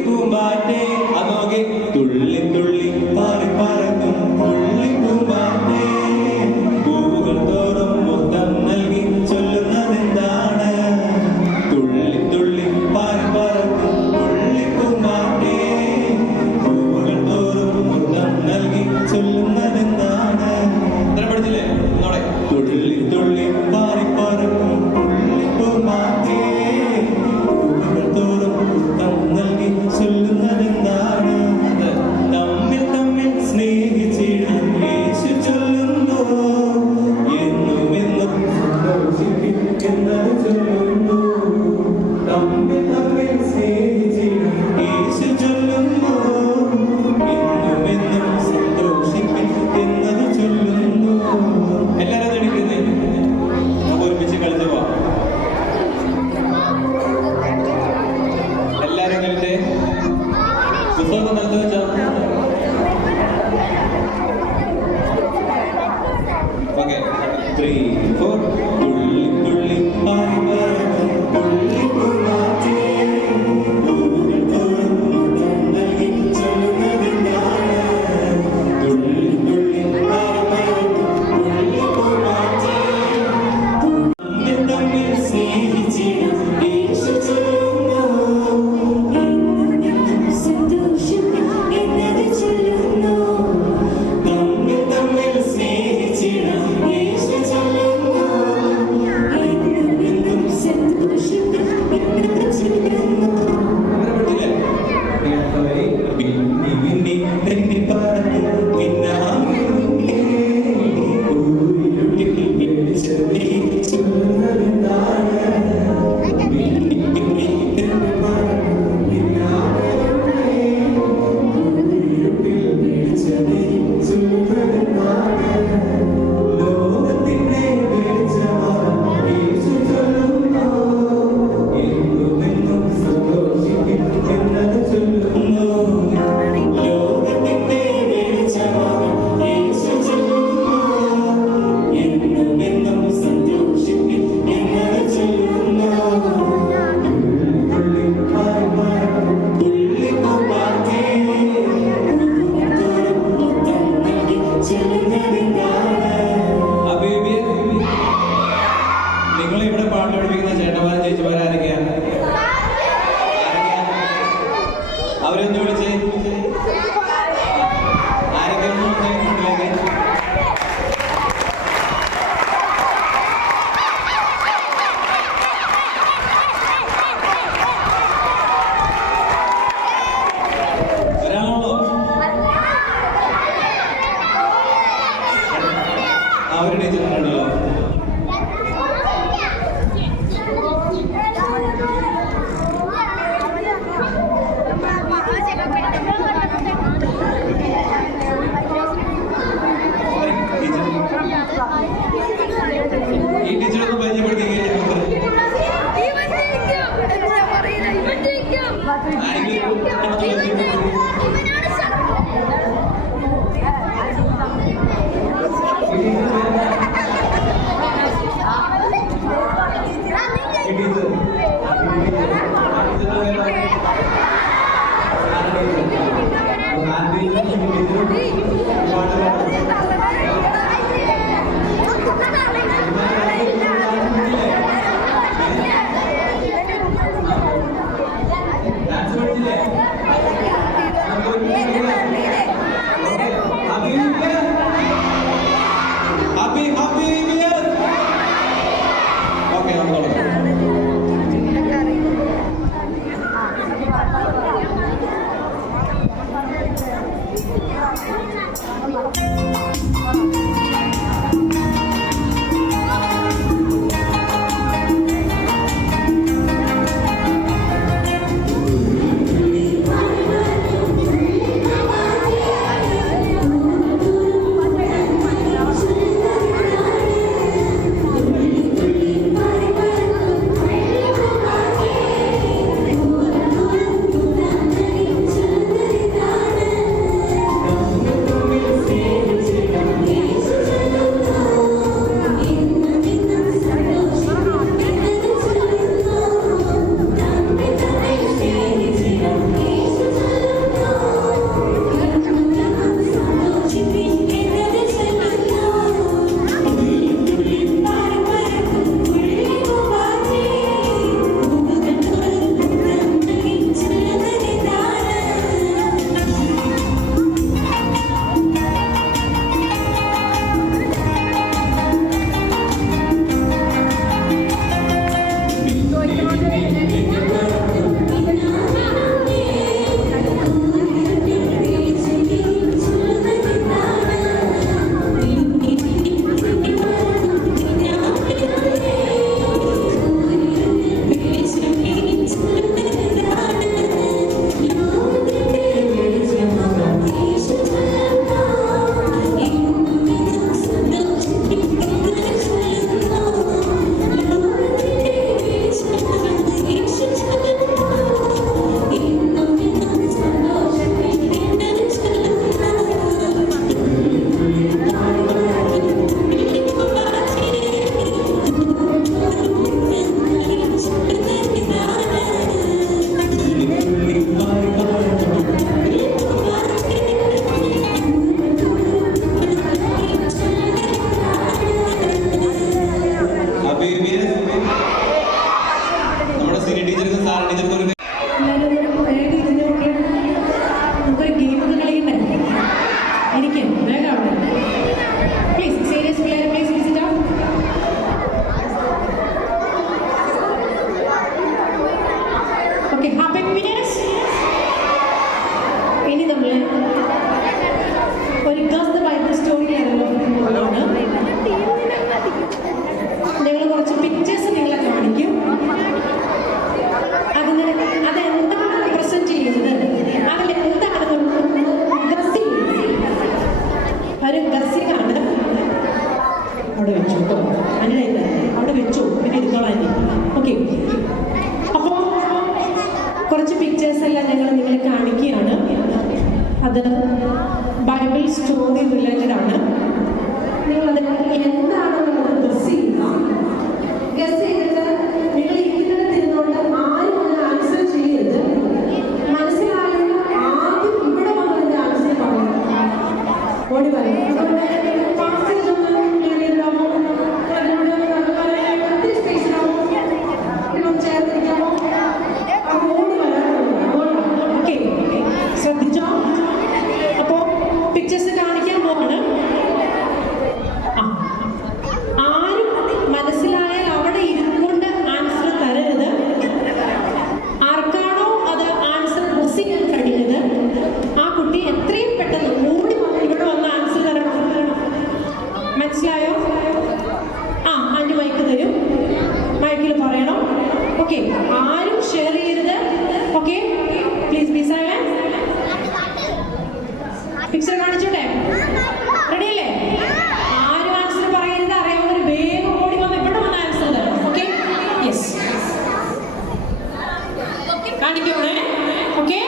ബോട്ടിലൊക്കെ നിർത്തി വെച്ചോ. ഓക്കെ 3, 4 തുള്ളി തുള്ളി പാറി വരണം തുള്ളി പൂമാറ്റേ പൂവിൽ തോന്നുന്നു തന്നകി ചൊല്ലുന്നതിനാണ് തുള്ളി തുള്ളി പാറി വരണം തുള്ളി പൂമാറ്റേ തമ്മിൽ തമ്മിൽ സ്നേഹിച്ചിടും യേശു ചൊല്ലുന്നു സന്തോഷം എന്നത് ചൊല്ലുന്നു തമ്മിൽ തമ്മിൽ സ്നേഹിച്ചിടും യേശു ചൊല്ലുന്നു എന്നും സന്തോഷം എന്നത് ചൊല്ലുന്നു. അങ്ങനെ പറ്റില്ലേ? പിന്നെ പിന്നെ തെന്നി പറഞ്ഞു ലോകത്തിന്റെ വെളിച്ചമാണ് യേശു ചൊല്ലുന്നു എന്നും സന്തോഷിക്കും എന്നത് ചൊല്ലുന്നു. ലോകത്തിന്റെ വെളിച്ചമാണ് യേശു ചൊല്ലുന്നു എന്നും സന്തോഷിക്കും എന്നത് ചൊല്ലുന്നു. തുള്ളി തുള്ളി പൂമാറ്റേ നിങ്ങൾ ഇവിടെ പാട്ട് പഠിപ്പിക്കുന്ന ചേട്ടന്മാരും ചേച്ചിമാരും ആരൊക്കെയാണ്? അവരൊന്ന് വിളിച്ചേ. ആരൊക്കെയാണ് ഒരാളോ? ഒരു ടീച്ചറുണ്ടല്ലോ. Gracias. ഇനി നമ്മൾ ഒരു ഗസ് ദ ബൈബിൾ സ്റ്റോറിയാണല്ലോ. ഞങ്ങൾ കുറച്ച് പിക്ചേഴ്സ് നിങ്ങളെ കാണിക്കും. അതെന്താണ് പ്രസന്റ് ചെയ്യുന്നത്, അതിലെന്താണ് ഒരു ഗസിങ്ങാണ്. അവിടെ വെച്ചു കേട്ടോ, അങ്ങനെ അവിടെ വെച്ചു, പിന്നെ എടുത്തോളാം. ഓക്കെ, അപ്പോൾ കുറച്ച് പിക്ചേഴ്സ് എല്ലാം ഞങ്ങൾ നിങ്ങളെ കാണിക്കുകയാണ്. അത് ബൈബിൾ സ്റ്റോറി റിലേറ്റഡ് ആണ്. നിങ്ങളത് എന്താണെന്നുള്ളത് ഗസ് ചെയ്യുക. ഗസ് ചെയ്തിട്ട് നിങ്ങൾ ഇരിക്കുന്നത് ഇരുന്നുകൊണ്ട് ആരും ഒന്ന് ആൻസർ ചെയ്യരുത്. മനസ്സിലായാലും ആദ്യം ഇവിടെ വന്നതിൻ്റെ ആൻസർ പറയണം. ഓടി പറയും ശ്രദ്ധിച്ചോ. അപ്പോ പിക്ചേഴ്സ് കാണിക്കാൻ പോവാണ്. ആരും മനസ്സിലായാൽ അവിടെ ഇരുന്നുകൊണ്ട് ആൻസർ തരരുത്. ആർക്കാണോ അത് ആൻസർ ബസ് ചെയ്യാൻ കഴിയുന്നത് ആ കുട്ടി എത്രയും പെട്ടെന്ന് ഓടി ഇവിടെ വന്ന് ആൻസർ തരണം. മനസ്സിലായോ? ആൻറ്റി മൈക്ക് തരും, മൈക്കിൽ പറയണം. ഓക്കെ, ആരും ഷെയർ ചെയ്യരുത്. Okay, please be silent. Picture കാണിച്ചോട്ടെ? റെഡി അല്ലേ? ആരും ആൻസർ പറയരുത്. അറിയാവുന്നവർ വേഗം ഓടി വന്ന് ഇവിടെ വന്ന് ആൻസർ തരാം. ഓക്കെ, യെസ്, കാണിക്കണേ. ഓക്കെ,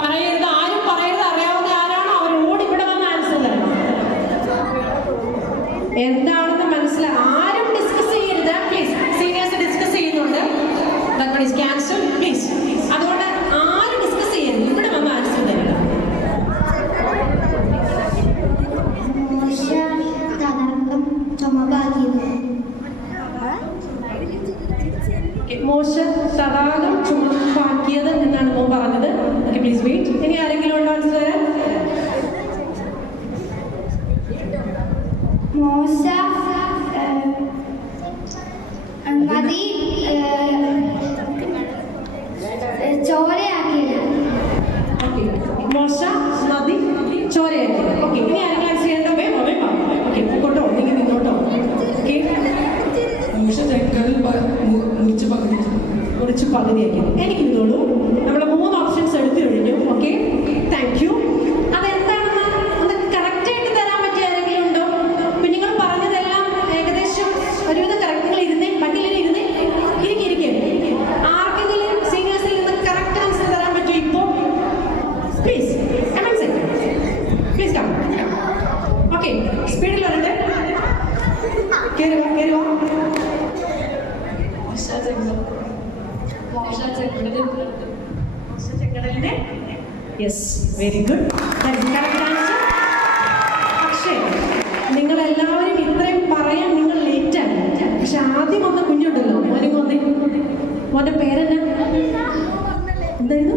പറയരുത്, ആരും പറയരുത്. അറിയാവുന്ന ആരാണോ അവർ ഓടി ഇവിടെ വന്ന് ആൻസർ തരണം. എന്താണെന്ന് മനസ്സിലായി. ആരും ഡിസ്കസ് ചെയ്യരുത് പ്ലീസ്. സീനിയേഴ്സ് ഡിസ്കസ് ചെയ്യുന്നുണ്ട്. That is cancel please. അതുകൊണ്ട് ആരും ഡിസ്കസ് ചെയ്യരുത്, ഇവിടെ വന്ന് ആൻസർ തരണം. മോശ തടാകം ചുമപ്പാക്കിയത് എന്നാണ് മോൻ പറഞ്ഞത്. Okay, please wait. ഇനി ആരെങ്കിലും ഉണ്ടോ ആൻസർ തരാൻ? മോശ നദി ചോരയാക്കിയത്. മോശ നദി ചോരയാക്കിയത്. ഓക്കെ, ഇനി ആരെങ്കിലും ആൻസർ ചെയ്യണ്ടോ? വേണോ? വേണോ? ഓക്കെ, പോട്ടോ, നിങ്ങൾ നിന്നോട്ടോ. ഓക്കെ, മുറിച്ച് പകുതിയാക്കി. എനിക്ക് ഇന്നോളൂ. നമ്മൾ 3 ഓപ്ഷൻസ് എടുത്തു കഴിഞ്ഞു. Okay, thank you. അതെന്താണെന്ന് ഒന്ന് കറക്റ്റായിട്ട് തരാൻ പറ്റിയ ആരെങ്കിലും ഉണ്ടോ? കുഞ്ഞുങ്ങൾ പറഞ്ഞതെല്ലാം ഏകദേശം ഒരുവിധം കറക്റ്റ്. നിങ്ങൾ ഇരുന്നേ, പറ്റില്ലെങ്കിൽ ഇരുന്നേ, ഇരിക്കും. ആർക്കെങ്കിലും സീനിയേഴ്സിൽ നിന്ന് കറക്റ്റ് ആൻസർ തരാൻ പറ്റുമോ ഇപ്പോൾ? Please please come. ഓക്കെ, സ്പീഡിൽ വരട്ടെ. കയറുക. Yes, very good. Correct answer. പക്ഷേ നിങ്ങളെല്ലാവരും ഇത്രയും പറയാൻ നിങ്ങൾ ലേറ്റാണ്. പക്ഷെ ആദ്യം വന്ന കുഞ്ഞുണ്ടല്ലോ, മോന്റെ പേരെന്നാ? എന്തായിരുന്നു?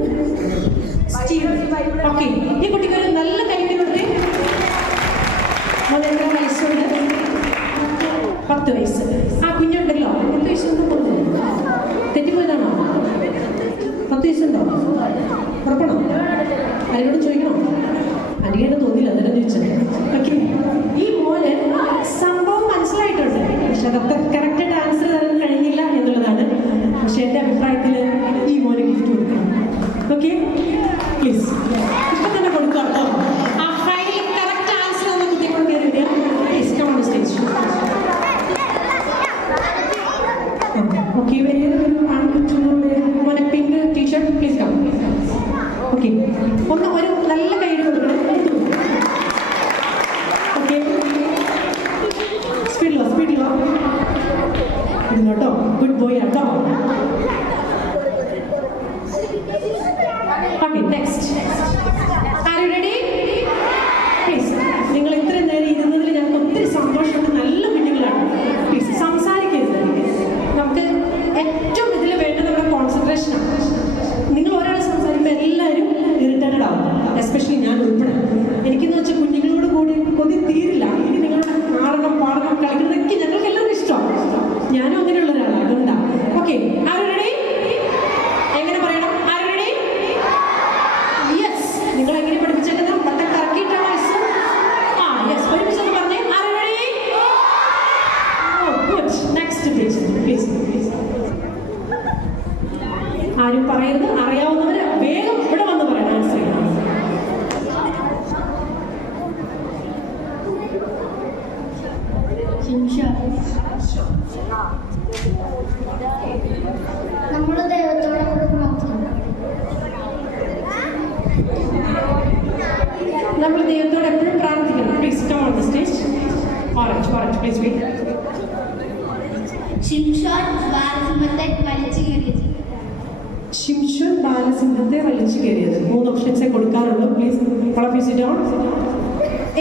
സ്റ്റീവ്. ഓക്കെ, ഈ കുട്ടിക്ക് ഒരു നല്ല കൈക്ക് കൊടുത്തേ. മോൻ എത്ര വയസ്സുണ്ട്? 10 വയസ്സ്. ആ കുഞ്ഞുണ്ടല്ലോ, 10 വയസ്സൊന്നും കൊടുത്തു. തെറ്റിപ്പോയതാണോ? 10 വയസ്സുണ്ടോ? ഉറപ്പാണോ? ആരോട് ചോദിക്കണോ? അനിയനെ തോന്നിയില്ല, അന്നേരം ചോദിച്ചത്. ഓക്കെ, ഈ മോന് സംഭവം മനസ്സിലായിട്ടുണ്ട്. പക്ഷെ അതത്ര കറക്റ്റായിട്ട് ആൻസർ തരാൻ കഴിഞ്ഞില്ല എന്നുള്ളതാണ്. പക്ഷെ എൻ്റെ അഭിപ്രായത്തിൽ ഈ മോന് ഗിഫ്റ്റ് കൊടുക്കണം. ഓക്കെ, പ്ലീസ് ഇപ്പം തന്നെ കൊടുക്കാം കേട്ടോ. ആ ഫൈനൽ കറക്റ്റ് ആൻസർ തന്ന കുട്ടികൾ കയറിയ please come on stage. Okay, വേറെ ഒരു ആൺകുട്ടികളുടെ മോനെ pink T-shirt please come. Okay, ഒന്ന് ഒരു നല്ല കൈയ്യടി കൊടുക്കണം. ഓക്കെ, സ്പീഡിലോ ഇരുന്നോട്ടോ. ഗുഡ് ബോയ് ആട്ടോ. Okay, next. Are you ready? Please, നിങ്ങൾ ഇത്രയും നേരം ഇരുന്നതിൽ ഞങ്ങൾക്ക് ഒത്തിരി സന്തോഷമുണ്ട്. നല്ല കുഞ്ഞുങ്ങളാണ്. പ്ലീസ് സംസാരിക്കരുത്. നമുക്ക് ഏറ്റവും ഇതിൽ വേണ്ടത് നമ്മുടെ കോൺസെൻട്രേഷനാണ്. നിങ്ങൾ ഒരാൾ സംസാരിക്കുമ്പോൾ എല്ലാവരും ഇറിറ്റേറ്റഡ് ആവും, എസ്പെഷ്യലി ഞാൻ ഉൾപ്പെടെ. എനിക്കെന്ന് വെച്ചാൽ കുഞ്ഞുങ്ങളോട് കൂടി കൊതി തീരില്ല. എനിക്ക് നിങ്ങളുടെ ആടണം, പാടണം, കളിക്കുന്നതൊക്കെ ഞങ്ങൾക്ക് എല്ലാവർക്കും ഇഷ്ടമാണ്. ഞാനും അങ്ങനെയുള്ള ഒരാളാണ്. അതുകൊണ്ടാണ്. Okay, R you ready? എങ്ങനെ പറയണം? ആരും പറയരുത്. അറിയാവുന്നവർ വേഗം ഇവിടെ വന്ന് പറയണം ആൻസർ ചെയ്യാം. നമ്മുടെ ദൈവത്തോടെ നമ്മൾ ദൈവത്തോട് എപ്പോഴും പ്രാർത്ഥിക്കണം. Please come on the stage. Orange please wait. Shimshon ബാലസിംഹത്തെ വലിച്ചു കയറിയത്. ശിംഷോൻ ബാലസിംഹത്തെ വലിച്ചു കയറിയത്. 3 ഓപ്ഷൻസേ കൊടുക്കാറുള്ളൂ. Please all of you sit down.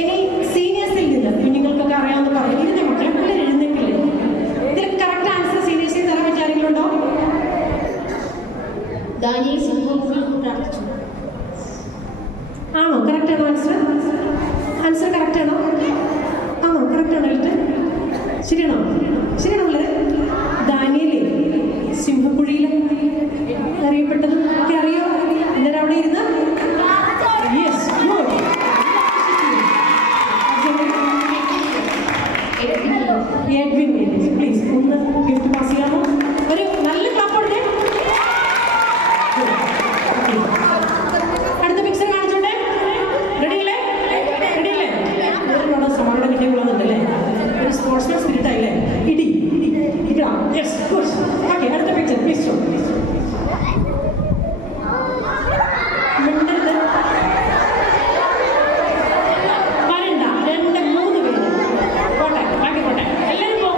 ഇനി സീനിയേഴ്സിൽ നിന്ന് കുഞ്ഞുങ്ങൾക്കൊക്കെ അറിയാവുന്ന പറയും. ഇരുന്നേ മക്കളെ, പിള്ളേർ എഴുന്നേക്കില്ലേ? ഇതിൽ കറക്റ്റ് ആൻസർ സീനിയേഴ്സിൽ തരാൻ പറ്റിയ ആരെങ്കിലും ഉണ്ടോ? ദാനിയേൽ സിംഹത്തിൽ പ്രാർത്ഥിച്ചു. ആണോ? കറക്റ്റ് ആണോ ആൻസർ? ആൻസർ കറക്റ്റ് ആണോ? ആണോ? കറക്റ്റ് ആണോ? ശരിയാണോ? ശരിയാണോ പിള്ളേരെ? ദാനിയേലേ സിംഹക്കുഴിയിൽ അറിയപ്പെട്ടത് ഒക്കെ അറിയോ? എന്നിട്ട് അവിടെ ഇരുന്ന് യെസ് ഗുഡ്. എഡ്വിൻ പ്ലീസ് ഒന്ന് ഗിഫ്റ്റ് പാസ് ചെയ്യാമോ? ഒരു നല്ല ക്ലാപ്പുണ്ട്. അടുത്ത പിക്ചർ കാണിച്ചോട്ടെ. റെഡിയല്ലേ? സമാധാനം കിട്ടിയ കൊള്ളുന്നുണ്ടല്ലേ? ഒരു സ്പോർട്സ്മാൻ സ്പിരിറ്റ് ആയില്ലേ? ഇടി യെസ് ഗുഡ്. ഓക്കെ, അടുത്ത പിക്ചർ പ്ലീസ് ഷോ. വരണ്ട, 2-3 പേര് പോട്ടെ, ബാക്കി പോട്ടെ. എല്ലാവരും പോ,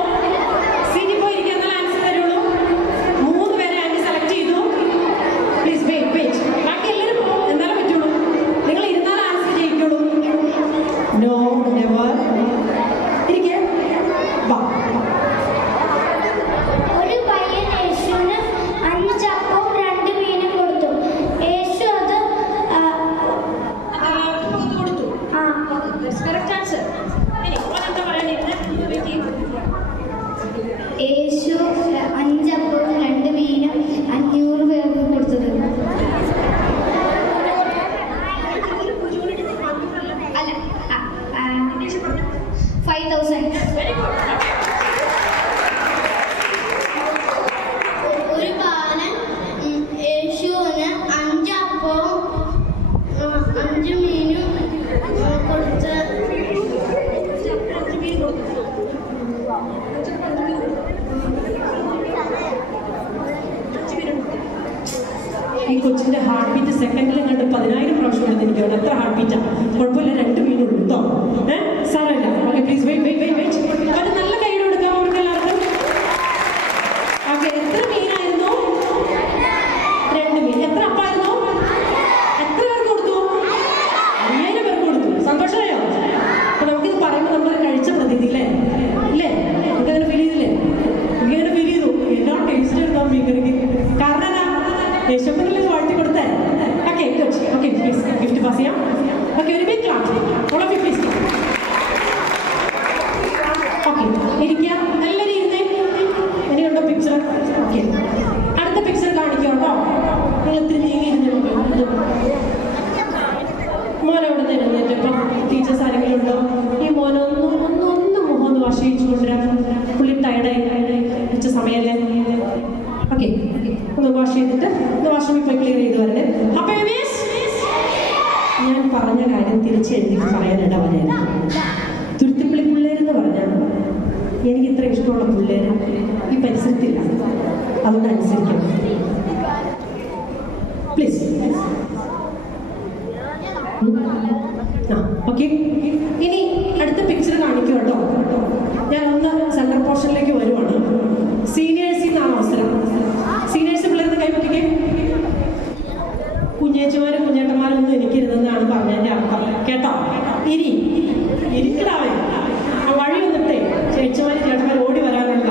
സീറ്റിൽ പോയിരിക്കുക. എന്നാൽ ആൻസർ തരുള്ളൂ. 3 പേരെ ആൻസർ സെലക്ട് ചെയ്തു. Please wait. ബാക്കി എല്ലാവരും പോ, എന്നാലും പറ്റുള്ളൂ. നിങ്ങൾ ഇരുന്നാൽ ആൻസർ ചെയ്യിക്കുള്ളൂ. No never. ഇരിക്കേ വാ. ഒരു പയ്യൻ യേശുവിന് 5 അപ്പവും 2 മീനും കൊടുത്തു. യേശു അത് കൊടുത്തു. Correct answer. യേശു 5 അപ്പവും 2 മീനും 500 പേർക്ക് കൊടുത്തത്. അല്ല 5,000. ഒരു ബാലൻ യേശുവിന് 5 അപ്പവും 5 മീനും കൊടുത്ത് ഈ കൊച്ചിന്റെ ഹാർട്ട് ബീറ്റ് സെക്കൻഡിൽ കണ്ട് 10,000 പ്രാവശ്യം എടുത്തിരിക്കുകയാണ്. എത്ര ഹാർട്ട് ബീറ്റാ? കുഴപ്പമില്ല, 2 മീനുള്ളൂ കേട്ടോ. സാരമില്ല. Okay, please wait. ഒരു നല്ല കൈയ്യടി കൊടുക്കാം അവർക്ക് എല്ലാവർക്കും. ഓക്കെ, എത്ര മീനായിരുന്നു? 2 മീൻ. എത്ര അപ്പായിരുന്നു? എത്ര പേർക്ക് കൊടുത്തു? 5,000 പേർക്ക് കൊടുത്തു. സന്തോഷമായോ? അപ്പൊ നമുക്കിത് പറയുമ്പോൾ നമ്മൾ കഴിച്ച പ്രതീതിയില്ലേ? ഇല്ലേ? നമുക്കങ്ങനെ ഫീൽ ചെയ്തില്ലേ? എനിക്കങ്ങനെ ഫീൽ ചെയ്തു. എന്നാ ടേസ്റ്റ് എടുത്താൽ മീൻ കറിക്ക്. കാരണം യേശുവിനല്ലേ വാഴ്ത്തി കൊടുത്തേ. Okay good. Okay please gift pass ചെയ്യാം. ഓക്കെ, ഒരു big clap. All of you please. Okay, ഇരിക്കുക. എല്ലാവരും ഇരുന്നേ. ഇനിയുണ്ടോ പിക്ചർ? ഓക്കെ, അടുത്ത പിക്ചർ കാണിക്കാം കേട്ടോ. നിങ്ങൾ ഇത്തിരി നീങ്ങിയിരുന്നേ. മോനവിടെ നിന്ന് എഴുന്നേറ്റ്. ഇപ്പം ടീച്ചേഴ്സ് ആരെങ്കിലും ഉണ്ടോ? ഈ മോനൊന്ന് മുഖം ഒന്ന് വാഷ് ചെയ്യിച്ചു കൊണ്ടുവരാം. പുള്ളി ടയർഡായി വെച്ച സമയമല്ലേ? ഓക്കെ, ഒന്ന് വാഷ് ചെയ്തിട്ട് വാഷ്റൂമിൽ പോയി ക്ലിയർ ചെയ്ത് വരണേ. അപ്പൊ ഞാൻ പറഞ്ഞ കാര്യം തിരിച്ചെഴുതി പറയാനിട വരേണ്ട. തുരുത്തിപ്പള്ളി പിള്ളേരെന്ന് പറഞ്ഞാൽ എനിക്ക് ഇത്ര ഇഷ്ടമുള്ള പിള്ളേർ ഈ പരിസരത്തില്ല. അതുകൊണ്ട് അനുസരിക്കണം പ്ലീസ്. ഓക്കെ, ഇനി അടുത്ത പിക്ചർ കാണിക്കും കേട്ടോ. ഞാൻ ഒന്ന് സെൻട്രൽ പോർഷനിലേക്ക് വരുവാണ്. സീനിയേഴ്സിൽ നിന്നാണ് അവസരം. സീനിയേഴ്സ് പിള്ളേർക്ക് കൈപറ്റിക്കേ. കുഞ്ഞേച്ചമാരും കുഞ്ഞേട്ടന്മാരൊന്നും എനിക്കിരുതെന്നാണ് പറഞ്ഞതിൻ്റെ അർത്ഥം കേട്ടോ. ഇരിക്കടാവേ. ആ വഴി വന്നിട്ടേ ചേച്ചിമാരും ചേട്ടന്മാർ ഓടി വരാനുള്ള.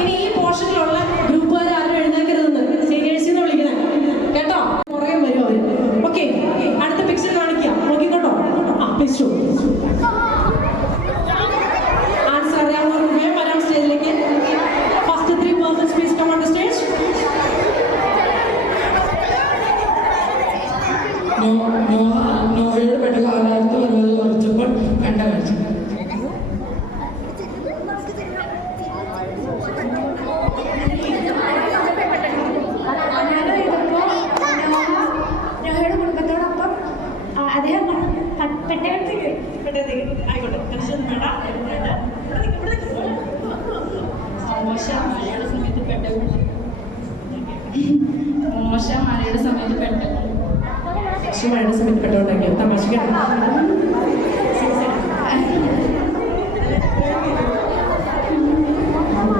ഇനി ഈ പോർഷനിലുള്ള ഗ്രൂപ്പുകാർ ആരും എഴുന്നേക്കരുതെന്ന് സീനിയേഴ്സിൽ നിന്ന് വിളിക്കുന്നത് കേട്ടോ. പുറകെ വരും അവർ. ഓക്കെ, അടുത്ത പിക്ചർ കാണിക്കാം. നോക്കിക്കോട്ടോ. Please show. ആൻസർ അറിയാവുന്നവർക്ക് വേഗം വരാം സ്റ്റേജിലേക്ക്. First 3 persons please come on the stage. നോവയുടെ പെട്ട കാലാവസ്ഥ വരുന്നത് കുറച്ചപ്പോൾ കണ്ട കാഴ്ച. ചെയ്തപ്പോൾ വെരി ഗുഡ് ആയിക്കോട്ടെ ടെൻഷൻ വേണ്ട മോശം മഴയുടെ സമയത്ത് പെട്ടെന്ന് മോശം മഴയുടെ സമയത്ത് പെട്ടെന്ന് മഴയുടെ സമയത്ത് പെട്ടുണ്ടാക്കിയോ തമാശക്കാണ്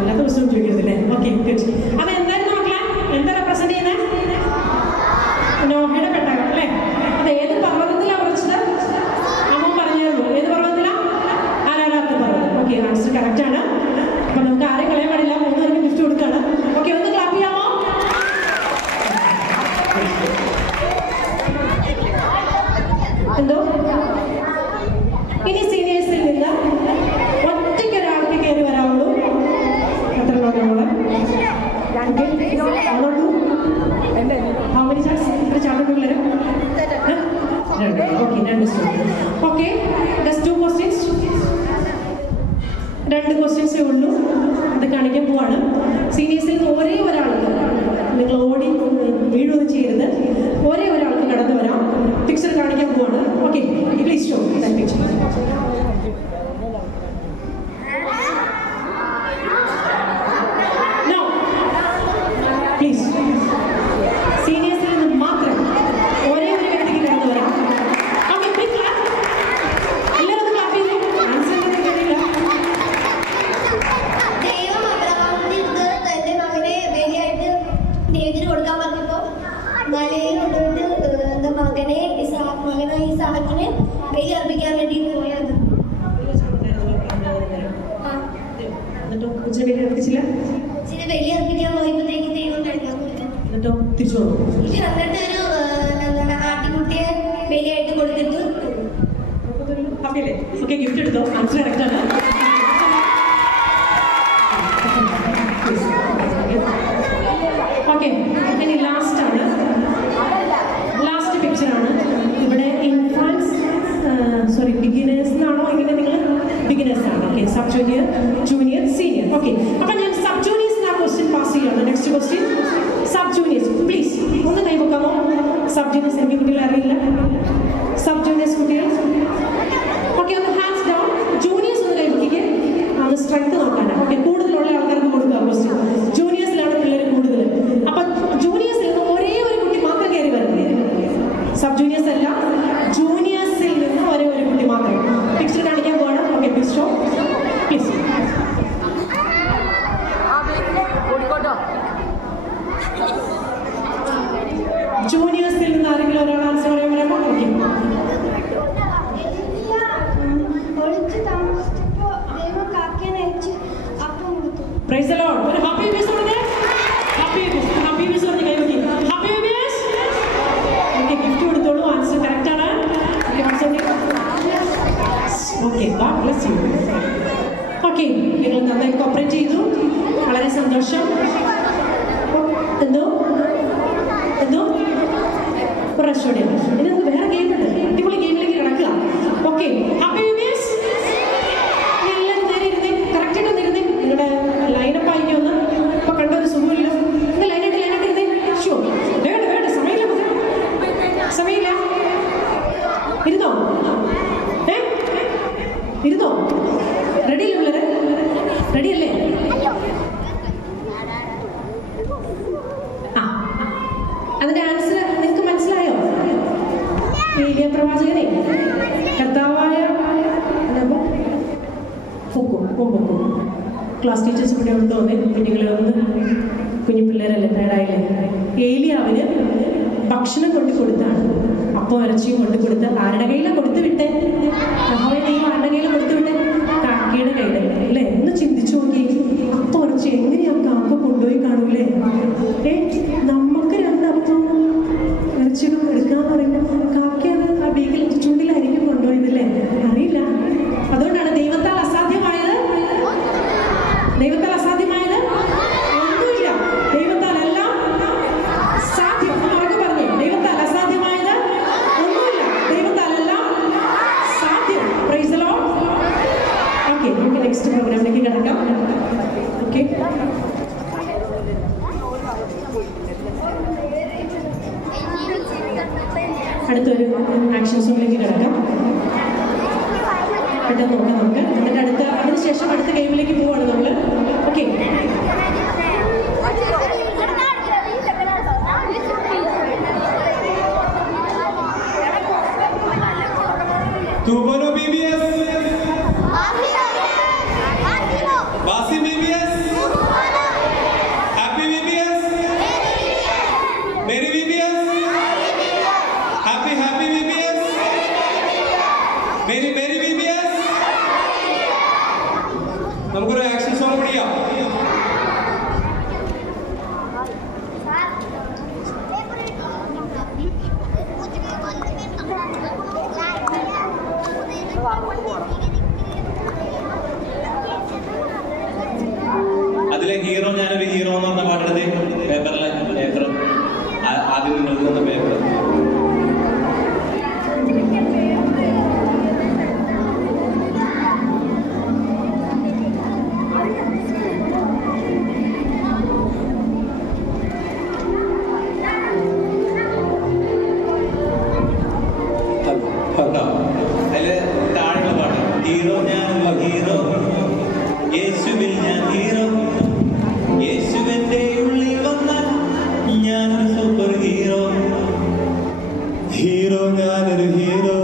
എല്ലാ ദിവസവും ചോദിക്കരുതല്ലേ ഓക്കെ ഗുഡ് അത് എന്തായാലും നോക്കില്ല എന്താ റെപ്രസെന്റ് ചെയ്യുന്നത് നോഹയുടെ പെട്ടകം അല്ലേ അത് ഏത് പർവ്വതത്തിലാണ് ഉറച്ചത് അമ്മ പറഞ്ഞായിരുന്നു ഏത് പർവ്വതത്തിലാണ് ആരാരാത്ത പർവ്വതം ഓക്കെ ആൻസർ കറക്റ്റ് ആണ് അപ്പൊ നമുക്ക് ആരെയും കളയാൻ പാടില്ല 3 പേർക്ക് ഗിഫ്റ്റ് കൊടുക്കുകയാണ് ഓക്കെ ഒന്ന് ക്ലാപ്പ് ചെയ്യാമോ എന്തോ ഇനി സീനിയേഴ്സിൽ നിന്ന് ഒറ്റയ്ക്കൊരാൾക്ക് കയറി വരാവുള്ളൂ എത്ര നമ്മള് ഓക്കെ രണ്ട് ക്വസ്റ്റ്യൻസേ ഉള്ളൂ അത് കാണിക്കാൻ പോവാണ് സീനിയേഴ്സിൽ നിന്ന് ഒരേ ഒരാൾക്ക് നിങ്ങൾ ഓടി വീഴുകയും ചെയ്യരുത് ഒരേ ഒരാൾക്ക് കടന്നു വരാം പിക്ചർ കാണിക്കാൻ പോവാണ് okay please show that picture no please സീനിയേഴ്സിൽ നിന്ന് മാത്രം ഒരേ ഒരു വ്യക്തിക്ക് കടന്നു വരാം ഓക്കെ പ്ലീസ് ക്ലാപ്പ് എല്ലാവരും ഒന്ന് ക്ലാപ്പ് ചെയ്തു ആൻസർ ഒന്നും കഴിയില്ല ദൈവം അബ്രഹാമിന്റെ അടുത്ത് തന്റെ മകനെ ബലിയായിട്ട് ദൈവത്തിന് കൊടുക്കാൻ പറഞ്ഞപ്പോ മലയിൽ കൊണ്ടുപോയിട്ട് എന്താ മകനായ ഇസാഖിനെ ബലി അർപ്പിക്കാൻ വേണ്ടി പോയത് കൊച്ചിനെ ബലി അർപ്പിച്ചില്ല കൊച്ചിനെ ബലി അർപ്പിക്കാൻ പോയപ്പോഴത്തേക്ക് ദൈവം കഴിക്കാൻ എന്നിട്ടോ തിരിച്ചു വന്നു എന്നിട്ട് ഒരു ആട്ടിൻകുട്ടിയെ ബലിയായിട്ട് കൊടുത്തിട്ട് ഓക്കെ ഓക്കെ ഗിഫ്റ്റ് എടുത്തോ ആൻസർ കറക്റ്റ് ആണ് ഓക്കെ ഇനി ലാസ്റ്റ് ആണ് ലാസ്റ്റ് പിക്ചറാണ് ഇവിടെ ഇൻഫാൻസ് സോറി ബിഗിനേഴ്സ് എന്നാണോ ഇങ്ങനെ നിങ്ങൾ ബിഗിനേഴ്സ് ആണ് okay sub junior junior senior okay അപ്പം ഞാൻ സബ് ജൂനിയേഴ്സിന് ആ ക്വസ്റ്റ്യൻ പാസ് ചെയ്യാണ് next question sub juniors please ഒന്ന് കൈവക്കാമോ സബ് ജൂനിയേഴ്സ് എനിക്ക് കുട്ടികളെ അറിയില്ല സബ് ജൂനിയേഴ്സ് കുട്ടികൾ ഓക്കെ ഒന്ന് ഹാൻഡ്സ് ഡൗൺ ജൂനിയേഴ്സ് ഒന്ന് കൈവക്കിക്ക് അത് സ്ട്രെങ്ത് നോക്കാനാണ് ഓക്കെ കൂടുതലുള്ള ആൾക്കാർക്ക് കൊടുക്കുക ക്വസ്റ്റ്യൻ ജൂനിയേഴ്സിലാണ് പിള്ളേർ കൂടുതൽ അപ്പൊ ജൂനിയേഴ്സിൽ നിന്ന് ഒരേ ഒരു കുട്ടി മാത്രം കയറി വരുന്നത് സബ് ജൂനിയേഴ്സ് അല്ല ജൂനിയേഴ്സിൽ നിന്ന് ഒരേ ഒരു കുട്ടി മാത്രം പിക്ചർ കാണിക്കാൻ പോവാണ് ഓക്കെ പ്ലീസ് ഷോ പ്ലീസ് ജൂനിയേഴ്സിൽ നിന്ന് ആരെങ്കിലും ഒരാൾ ആൻസർ പറയാൻ വരാമോ ഓക്കെ ഒളിച്ച് താമസിച്ചപ്പോ ദൈവം കാക്കേനെ അയച്ച് അപ്പം കൊടുത്തു പ്രൈസ് ദി ലോർഡ് ഒരു ഹാപ്പി ബേസ് കൊടുത്തേ ഹാപ്പി ബേസ് പറഞ്ഞ് കൈവക്കി ഹാപ്പി ബേസ് ഓക്കെ ഗിഫ്റ്റ് കൊടുത്തോളൂ ആൻസർ കറക്റ്റ് ആണ് okay God bless you okay നിങ്ങൾ നന്നായി കോപ്പറേറ്റ് ചെയ്തു വളരെ സന്തോഷം എന്തോ എന്തോ റെസ്റ്റോറൻറ്റ് ഇനി നമുക്ക് വേറെ ഗെയിം ഉണ്ട് അടിപൊളി ഗെയിമിലേക്ക് കിടക്കുക ഓക്കെ ഹാപ്പി ബേസ് എല്ലാവരും നേരെ ഇരുന്നേ കറക്റ്റായിട്ട് ഒന്ന് ഇരുന്നേ നിങ്ങളുടെ ലൈനപ്പ് ആയിക്കൊന്ന് ഇപ്പൊ കണ്ട ഒരു സുഖമില്ല നിങ്ങൾ ലൈനായിട്ട് ഇരുന്നേ ഷോ വേണ്ട സമയമില്ല ഇരുന്നോ ഇരുന്നോ റെഡി അല്ലേ പിള്ളേരെ റെഡി അല്ലേ ആ അതിന്റെ ആൻസർ നിങ്ങൾക്ക് മനസ്സിലായോ ഏലിയ പ്രവാചകനെ കർത്താവായ ക്ലാസ് ടീച്ചേഴ്സ് ഇവിടെ ഉണ്ടോ കുഞ്ഞുങ്ങളെ ഒന്ന് കുഞ്ഞു പിള്ളേരല്ലേ ടയർഡായില്ലേ ഏലിയാവിന് ഭക്ഷണം കൊണ്ടു കൊടുത്താണ് അപ്പം ഇറച്ചിയും കൊണ്ടു കൊടുത്ത് ആരുടെ കയ്യിലാണ് കൊടുത്തു വിട്ടേ ആരുടെ കയ്യിലാണ് കൊടുത്തു വിട്ടേ കാക്കയുടെ കയ്യിലല്ലേ അല്ലേ ഒന്ന് ചിന്തിച്ചു നോക്കി അപ്പം ഇറച്ചി എങ്ങനെയാ കാക്ക കൊണ്ടുപോയി കാണൂലേ നമുക്ക് രണ്ടപ്പം ഇറച്ചിയൊക്കെ എടുക്കാന്ന് പറയുമ്പോൾ കാക്കയത് ആ ബീക്കിൽ ചുണ്ടിലായിരിക്കും കൊണ്ടുപോയതല്ലേ അറിയില്ല അതുകൊണ്ടാണ് ദൈവത്താൽ അസാധ്യമായത് ഒന്നുമില്ല ദൈവത്താൽ എല്ലാം സാധ്യം ഉറക്കെ പറഞ്ഞു ദൈവത്താൽ അസാധ്യമായത് ഒന്നുമില്ല ദൈവത്താൽ എല്ലാം സാധ്യം പ്രൈസ് ദി ലോർഡ് ഓക്കെ നമുക്ക് നെക്സ്റ്റ് പ്രോഗ്രാമിലേക്ക് കിടക്കാം ഓക്കെ അടുത്തൊരു ആക്ഷൻ സോങ്ങിലേക്ക് കിടക്കാം പെട്ടെന്ന് നോക്കാം നമുക്ക്. എന്നിട്ട് അതിനുശേഷം അടുത്ത ഗെയിമിലേക്ക് പോവാണ് നമ്മൾ. ഓക്കെ, तू बोलो BBS, बासी BBS, हैप्पी BBS, मेरी BBS, हैप्पी BBS, मेरी BBS. നമുക്കൊരു ആക്ഷൻ സോങ് പഠിക്കാം. അതിലെ ഹീറോ ഞാനൊരു ഹീറോ എന്ന് പറഞ്ഞ പാട്ടെടുത്ത് പേപ്പറിലെ പേപ്പർ ആദ്യം നിങ്ങൾക്ക് തന്ന പേപ്പർ. അതില് താഴെയുള്ള പാട്ട് ഹീറോ ഞാനൊരു ഹീറോ, യേശുവിൽ ഞാൻ ഹീറോ, യേശുവിന്റെ ഉള്ളിൽ വന്നാൽ ഞാനൊരു സൂപ്പർ ഹീറോ. ഹീറോ ഞാനൊരു ഹീറോ,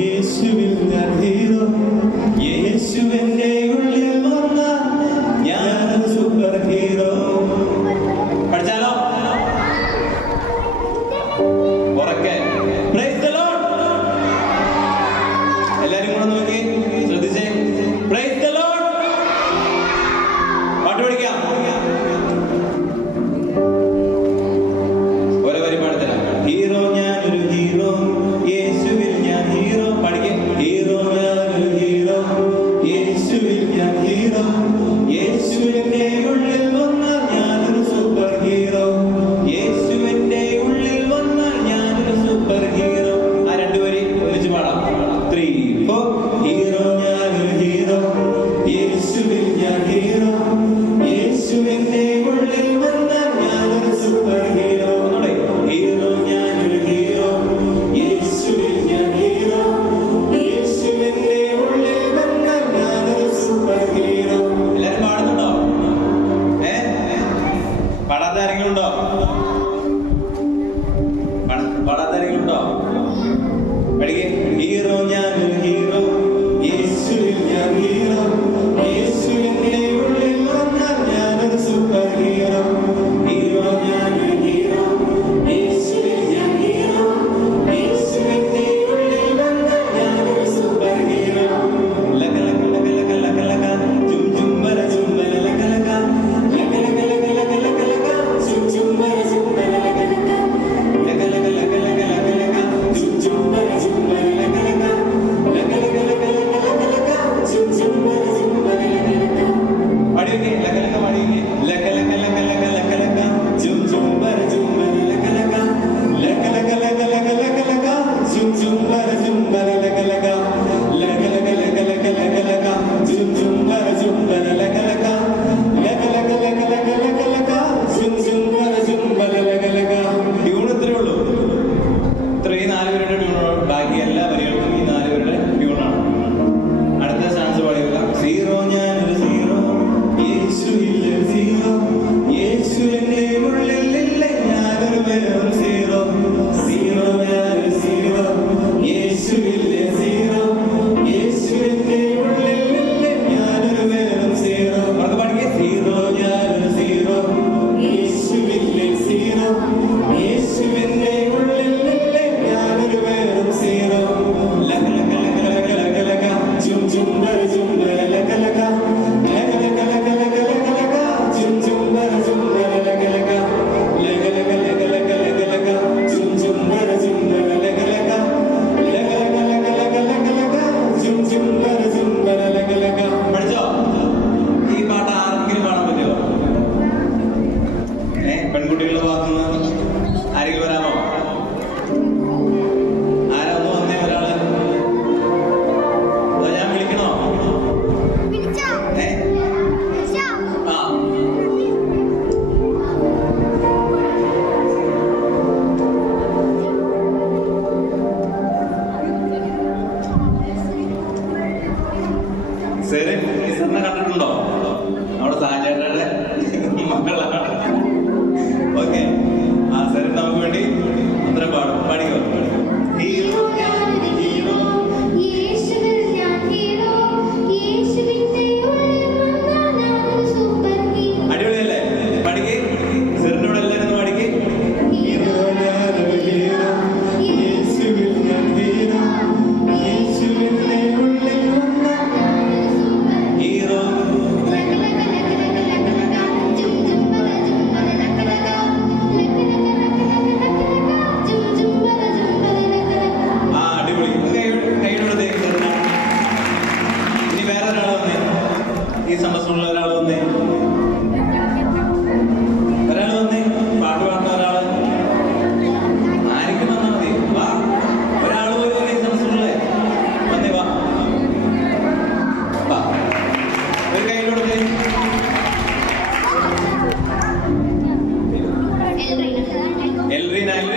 യേശുവിൽ ഞാൻ ഹീറോ, യേശുവിന്റെ ഉള്ളിൽ വന്നാൽ ഞാനൊരു സൂപ്പർ ഹീറോ. പഠിച്ചാലോ? ഉറക്കെ പ്രൈസ് ദി ലോർഡ്. എല്ലാരും കൂടെ നോക്കി ശ്രദ്ധിച്ചേ.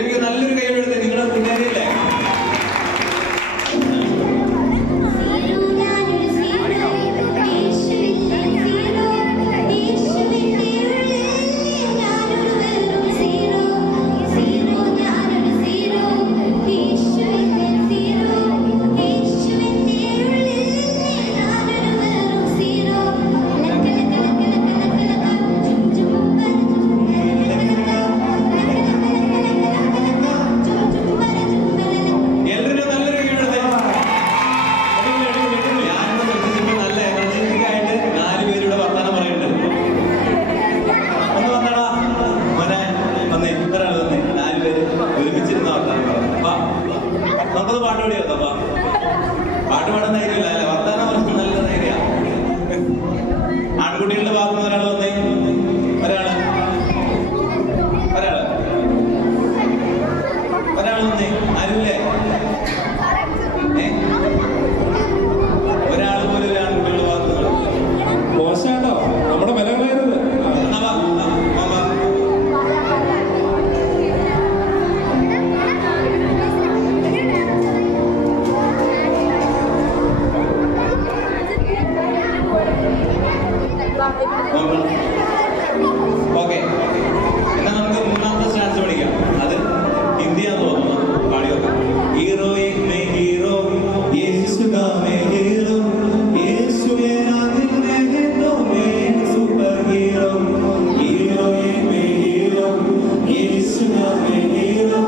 എനിക്ക് നല്ലൊരു കൈ എടുത്ത് നിങ്ങളുടെ കൂട്ടുകാരില്ലേ? നമുക്കത് പാട്ട് പാടി വെക്കാം. പാട്ട് പാടുന്ന ധൈര്യമില്ല അല്ലെ? വർത്താനം പറഞ്ഞ നല്ല ധൈര്യ. ആൺകുട്ടികളുടെ ഭാഗത്ത് ഒരാൾ വന്നേ. ഒരാള് വന്നേ. ആരുമില്ലേ? ഒരാൾ പോലും ഒരു ആൺകുട്ടികളുടെ ഭാഗത്ത് മോശമാണോ? നമ്മുടെ വില കളയരുത്. ഓക്കെ, എന്നാ നമുക്ക് മൂന്നാമത്തെ സ്റ്റാൻസ് പഠിക്കാം. അത് ഹിന്ദിയാന്ന് തോന്നുന്നു. പാടി വെക്കാം. ഹീറോ एक में हीरो यीशु का मैं हीरो यीशु मेरा दिल में है तो मैं सुपर हीरो हीरो एक में हीरो यीशु का मैं हीरो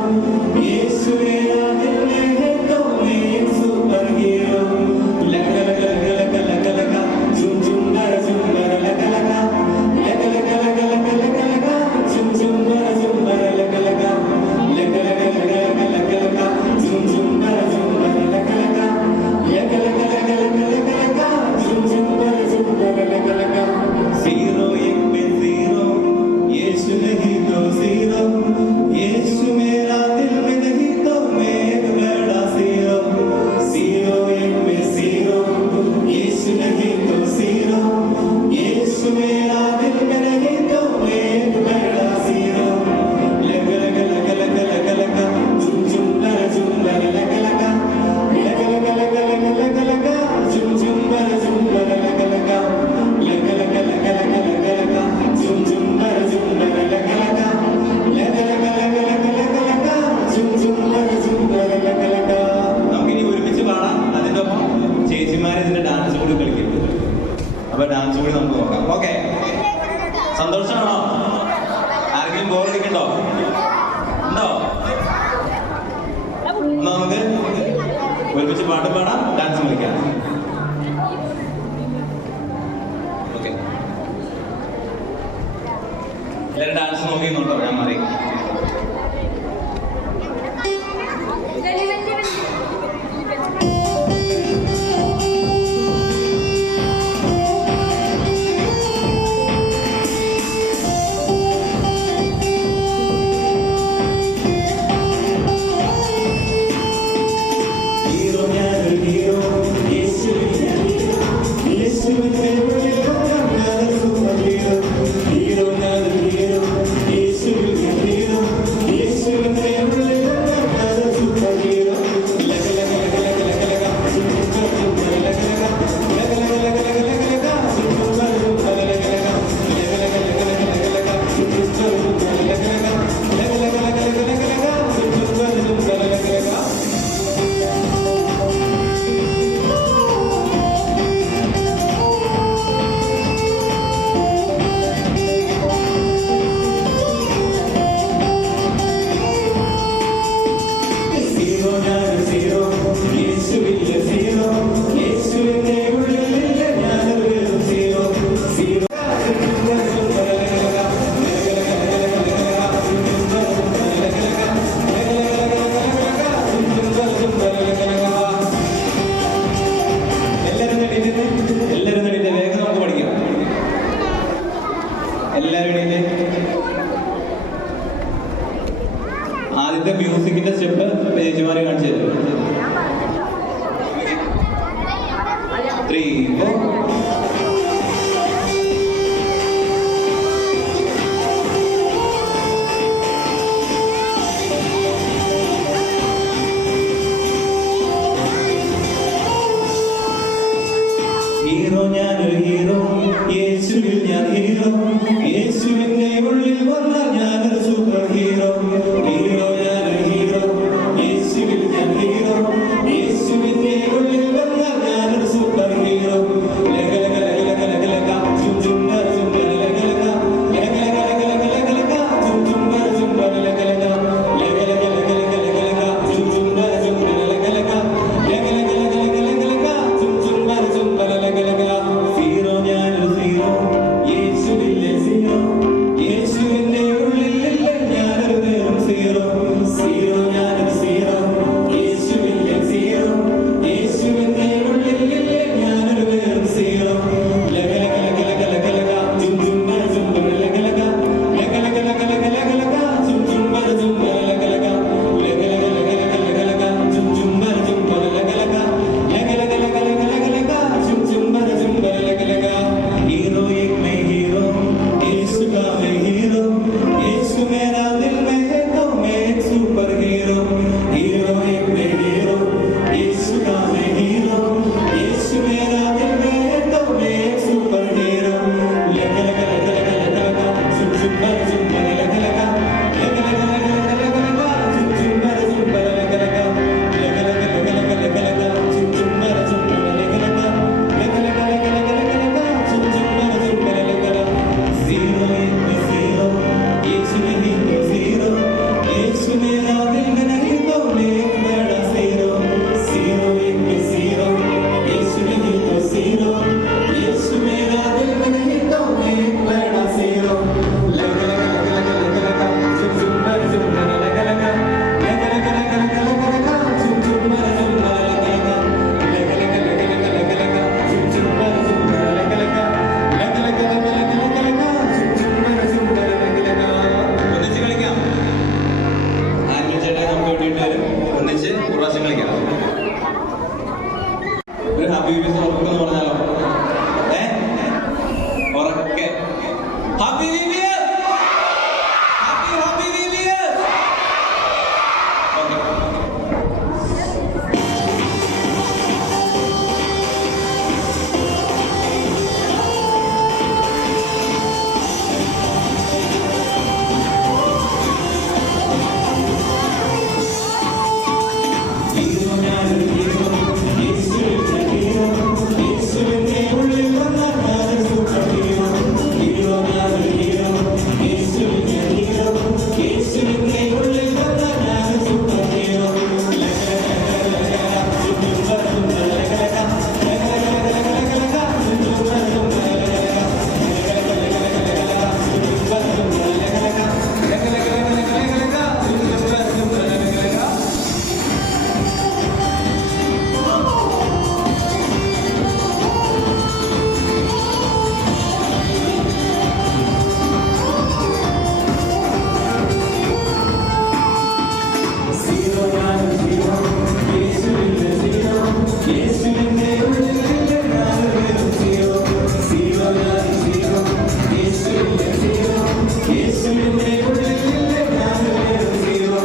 यीशु मेरा दिल में है तो मैं सुपर हीरो लग लग लग लग लग लग झुम झुम लग लग നമുക്കിനി ഒരുമിച്ച് പാടാം. അതിന്റെ ഒപ്പം ചേച്ചിമാരെ ഇതിന്റെ ഡാൻസ് കൂടി കളിക്കും. അപ്പൊ ഡാൻസ് കൂടി നമുക്ക് നോക്കാം. ഓക്കെ, സന്തോഷമാണോ? ആരെങ്കിലും ബോറടിക്കണ്ടോ? ഉണ്ടോ? എന്നാ നമുക്ക് ഒരുമിച്ച് പാട്ട് പാടാം, ഡാൻസ് കളിക്കാം. ഓക്കെ, എല്ലാവരും ഡാൻസ് നോക്കിയെന്നുണ്ടോ? ഞാൻ മാറി. ആദ്യത്തെ മ്യൂസിക്കിന്റെ സ്റ്റെപ്പ് ചേച്ചിമാരെ കാണിച്ചു തരും. 3, 4. യേശുവിൽ ഞാൻ ഹീറോ യേശുവിന്റെ ഉള്ളിൽ വന്നാൽ ഞാനൊരു സൂപ്പർ ഹീറോ ഹീറോ ഞാനൊരു ഹീറോ യേശുവിൽ ഞാൻ ഹീറോ യേശുവിന്റെ ഉള്ളിൽ വന്നാൽ ഞാനൊരു സൂപ്പർ ഹീറോ ലഗ ലഗ ലഗ ലഗ ലഗ ലഗ ചും ചും ബര ചും ബര ലഗ ലഗ ലഗ ലഗ ലഗ ലഗ ലഗ ലഗ ചും ചും ബര ചും ബര ലഗ ലഗ ലഗ ലഗ ലഗ ലഗ ലഗ ലഗ ലഗ ചും ചും ബര ചും ബര ലഗ ലഗ ലഗ ലഗ ലഗ ലഗ ലഗ ലഗ ലഗ ചും ചും ബര ചും ബര ലഗ ലഗ ഹീറോ ഞാനൊരു ഹീറോ യേശുവിലെ ഹീറോ യേശുവിന്റെ ഉള്ളിൽ ഞാനൊരു വെറും സീറോ സീറോ ഞാനൊരു സീറോ യേശുവിലെ സീറോ യേശുവിന്റെ ഉള്ളിൽ ഞാനൊരു വെറും സീറോ ലഗ ലഗ ലഗ ലഗ ലഗ ലഗ ചും ചും ബര ചും ബര ലഗ ലഗ ലഗ ലഗ ലഗ ലഗ ലഗ ലഗ ചും ചും ബര ചും ബര ലഗ ലഗ ലഗ ലഗ ലഗ ലഗ ലഗ ലഗ ചും ചും ബര ചും ബര ലഗ ലഗ ലഗ ലഗ ലഗ ലഗ ലഗ ലഗ ചും ചും ബര ചും ബര ലഗ ലഗ हीरो एक मैं हीरो यीशु का मैं हीरो यीशु मेरा दिल में है तो मैं एक सुपर हीरो हीरो एक मैं हीरो यीशु का मैं हीरो यीशु मेरा दिल में है तो मैं एक सुपर हीरो लग लग लग लग लग लग चुप चुप बर चुप बर लग लग लग लग लग लग लग चुप चुप बर चुप बर लग लग लग लग लग लग लग लग चुप चुप बर चुप बर लग लग लग लग लग लग लग चुप चुप बर चुप बर लग लग ज़ीरो एक में ज़ीरो यीशु नहीं तो ज़ीरो यीशु मेरा दिल में नहीं तो मैं एक बड़ा ज़ीरो ज़ीरो एक में ज़ीरो यीशु नहीं तो ज़ीरो यीशु मेरा दिल में नहीं तो मैं एक बड़ा ज़ीरो लग लग लग लग लग लग चुप चुप बर चुप बर लग लग लग लग लग लग लग लग चुप चुप बर चुप बर लग लग लग लग लग लग लग लग चुप चुप बर चुप बर लग लग लग लग लग लग लग लग चुप चुप बर चुप बर लग लग ഒന്നിച്ച് കളിക്കാം ആൻമി ചേട്ടാ നമുക്ക് വേണ്ടിയിട്ട് വരും ഒന്നിച്ച് ഒരു പ്രാവശ്യം കളിക്കാം ഒരു ഹബീബി ഉറക്കെന്ന് പറഞ്ഞാലോ ഉറക്കെ ഹബീബി ഹബീബി ഓക്കെ हीरो ഞാനൊരു ഹീറോ യേശുവിന്റെ ഹീറോ യേശുവിന്റെ ഉള്ളിൽ വന്നാൽ ഞാനൊരു സൂപ്പർ ഹീറോ ഹീറോ ഞാനൊരു ഹീറോ യേശുവിന്റെ ഹീറോ യേശുവിന്റെ ഉള്ളിൽ വന്നാൽ ഞാനൊരു സൂപ്പർ ഹീറോ ലഗ ലഗ ലഗ ലഗ ചും ചും ബര ചും ബര ലഗ ലഗ ലഗ ലഗ ലഗ ലഗ ലഗ ലഗ ചും ചും ബര ചും ബര ലഗ ലഗ ലഗ ലഗ ലഗ ലഗ ലഗ ലഗ ലഗ ചും ചും ബര ചും ബര ലഗ ലഗ ലഗ ലഗ ലഗ ലഗ ലഗ ചും ചും ബര ചും ബര ലഗ ലഗ ज़ीरो ഞാനൊരു ഹീറോ യേശുവിന്റെ ഹീറോ യേശുവിന്റെ ഉള്ളിൽ ഞാനൊരു വെറും സീറോ സീറോ ഞാനൊരു ഹീറോ യേശുവിന്റെ ഹീറോ യേശുവിന്റെ ഉള്ളിൽ ഞാനൊരു വെറും സീറോ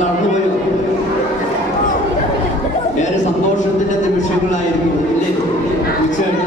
കടന്നുപോയത് ഏറെ സന്തോഷത്തിന്റെ നിമിഷങ്ങളായിരുന്നു ഇല്ലേ? ഉച്ചകഴിഞ്ഞ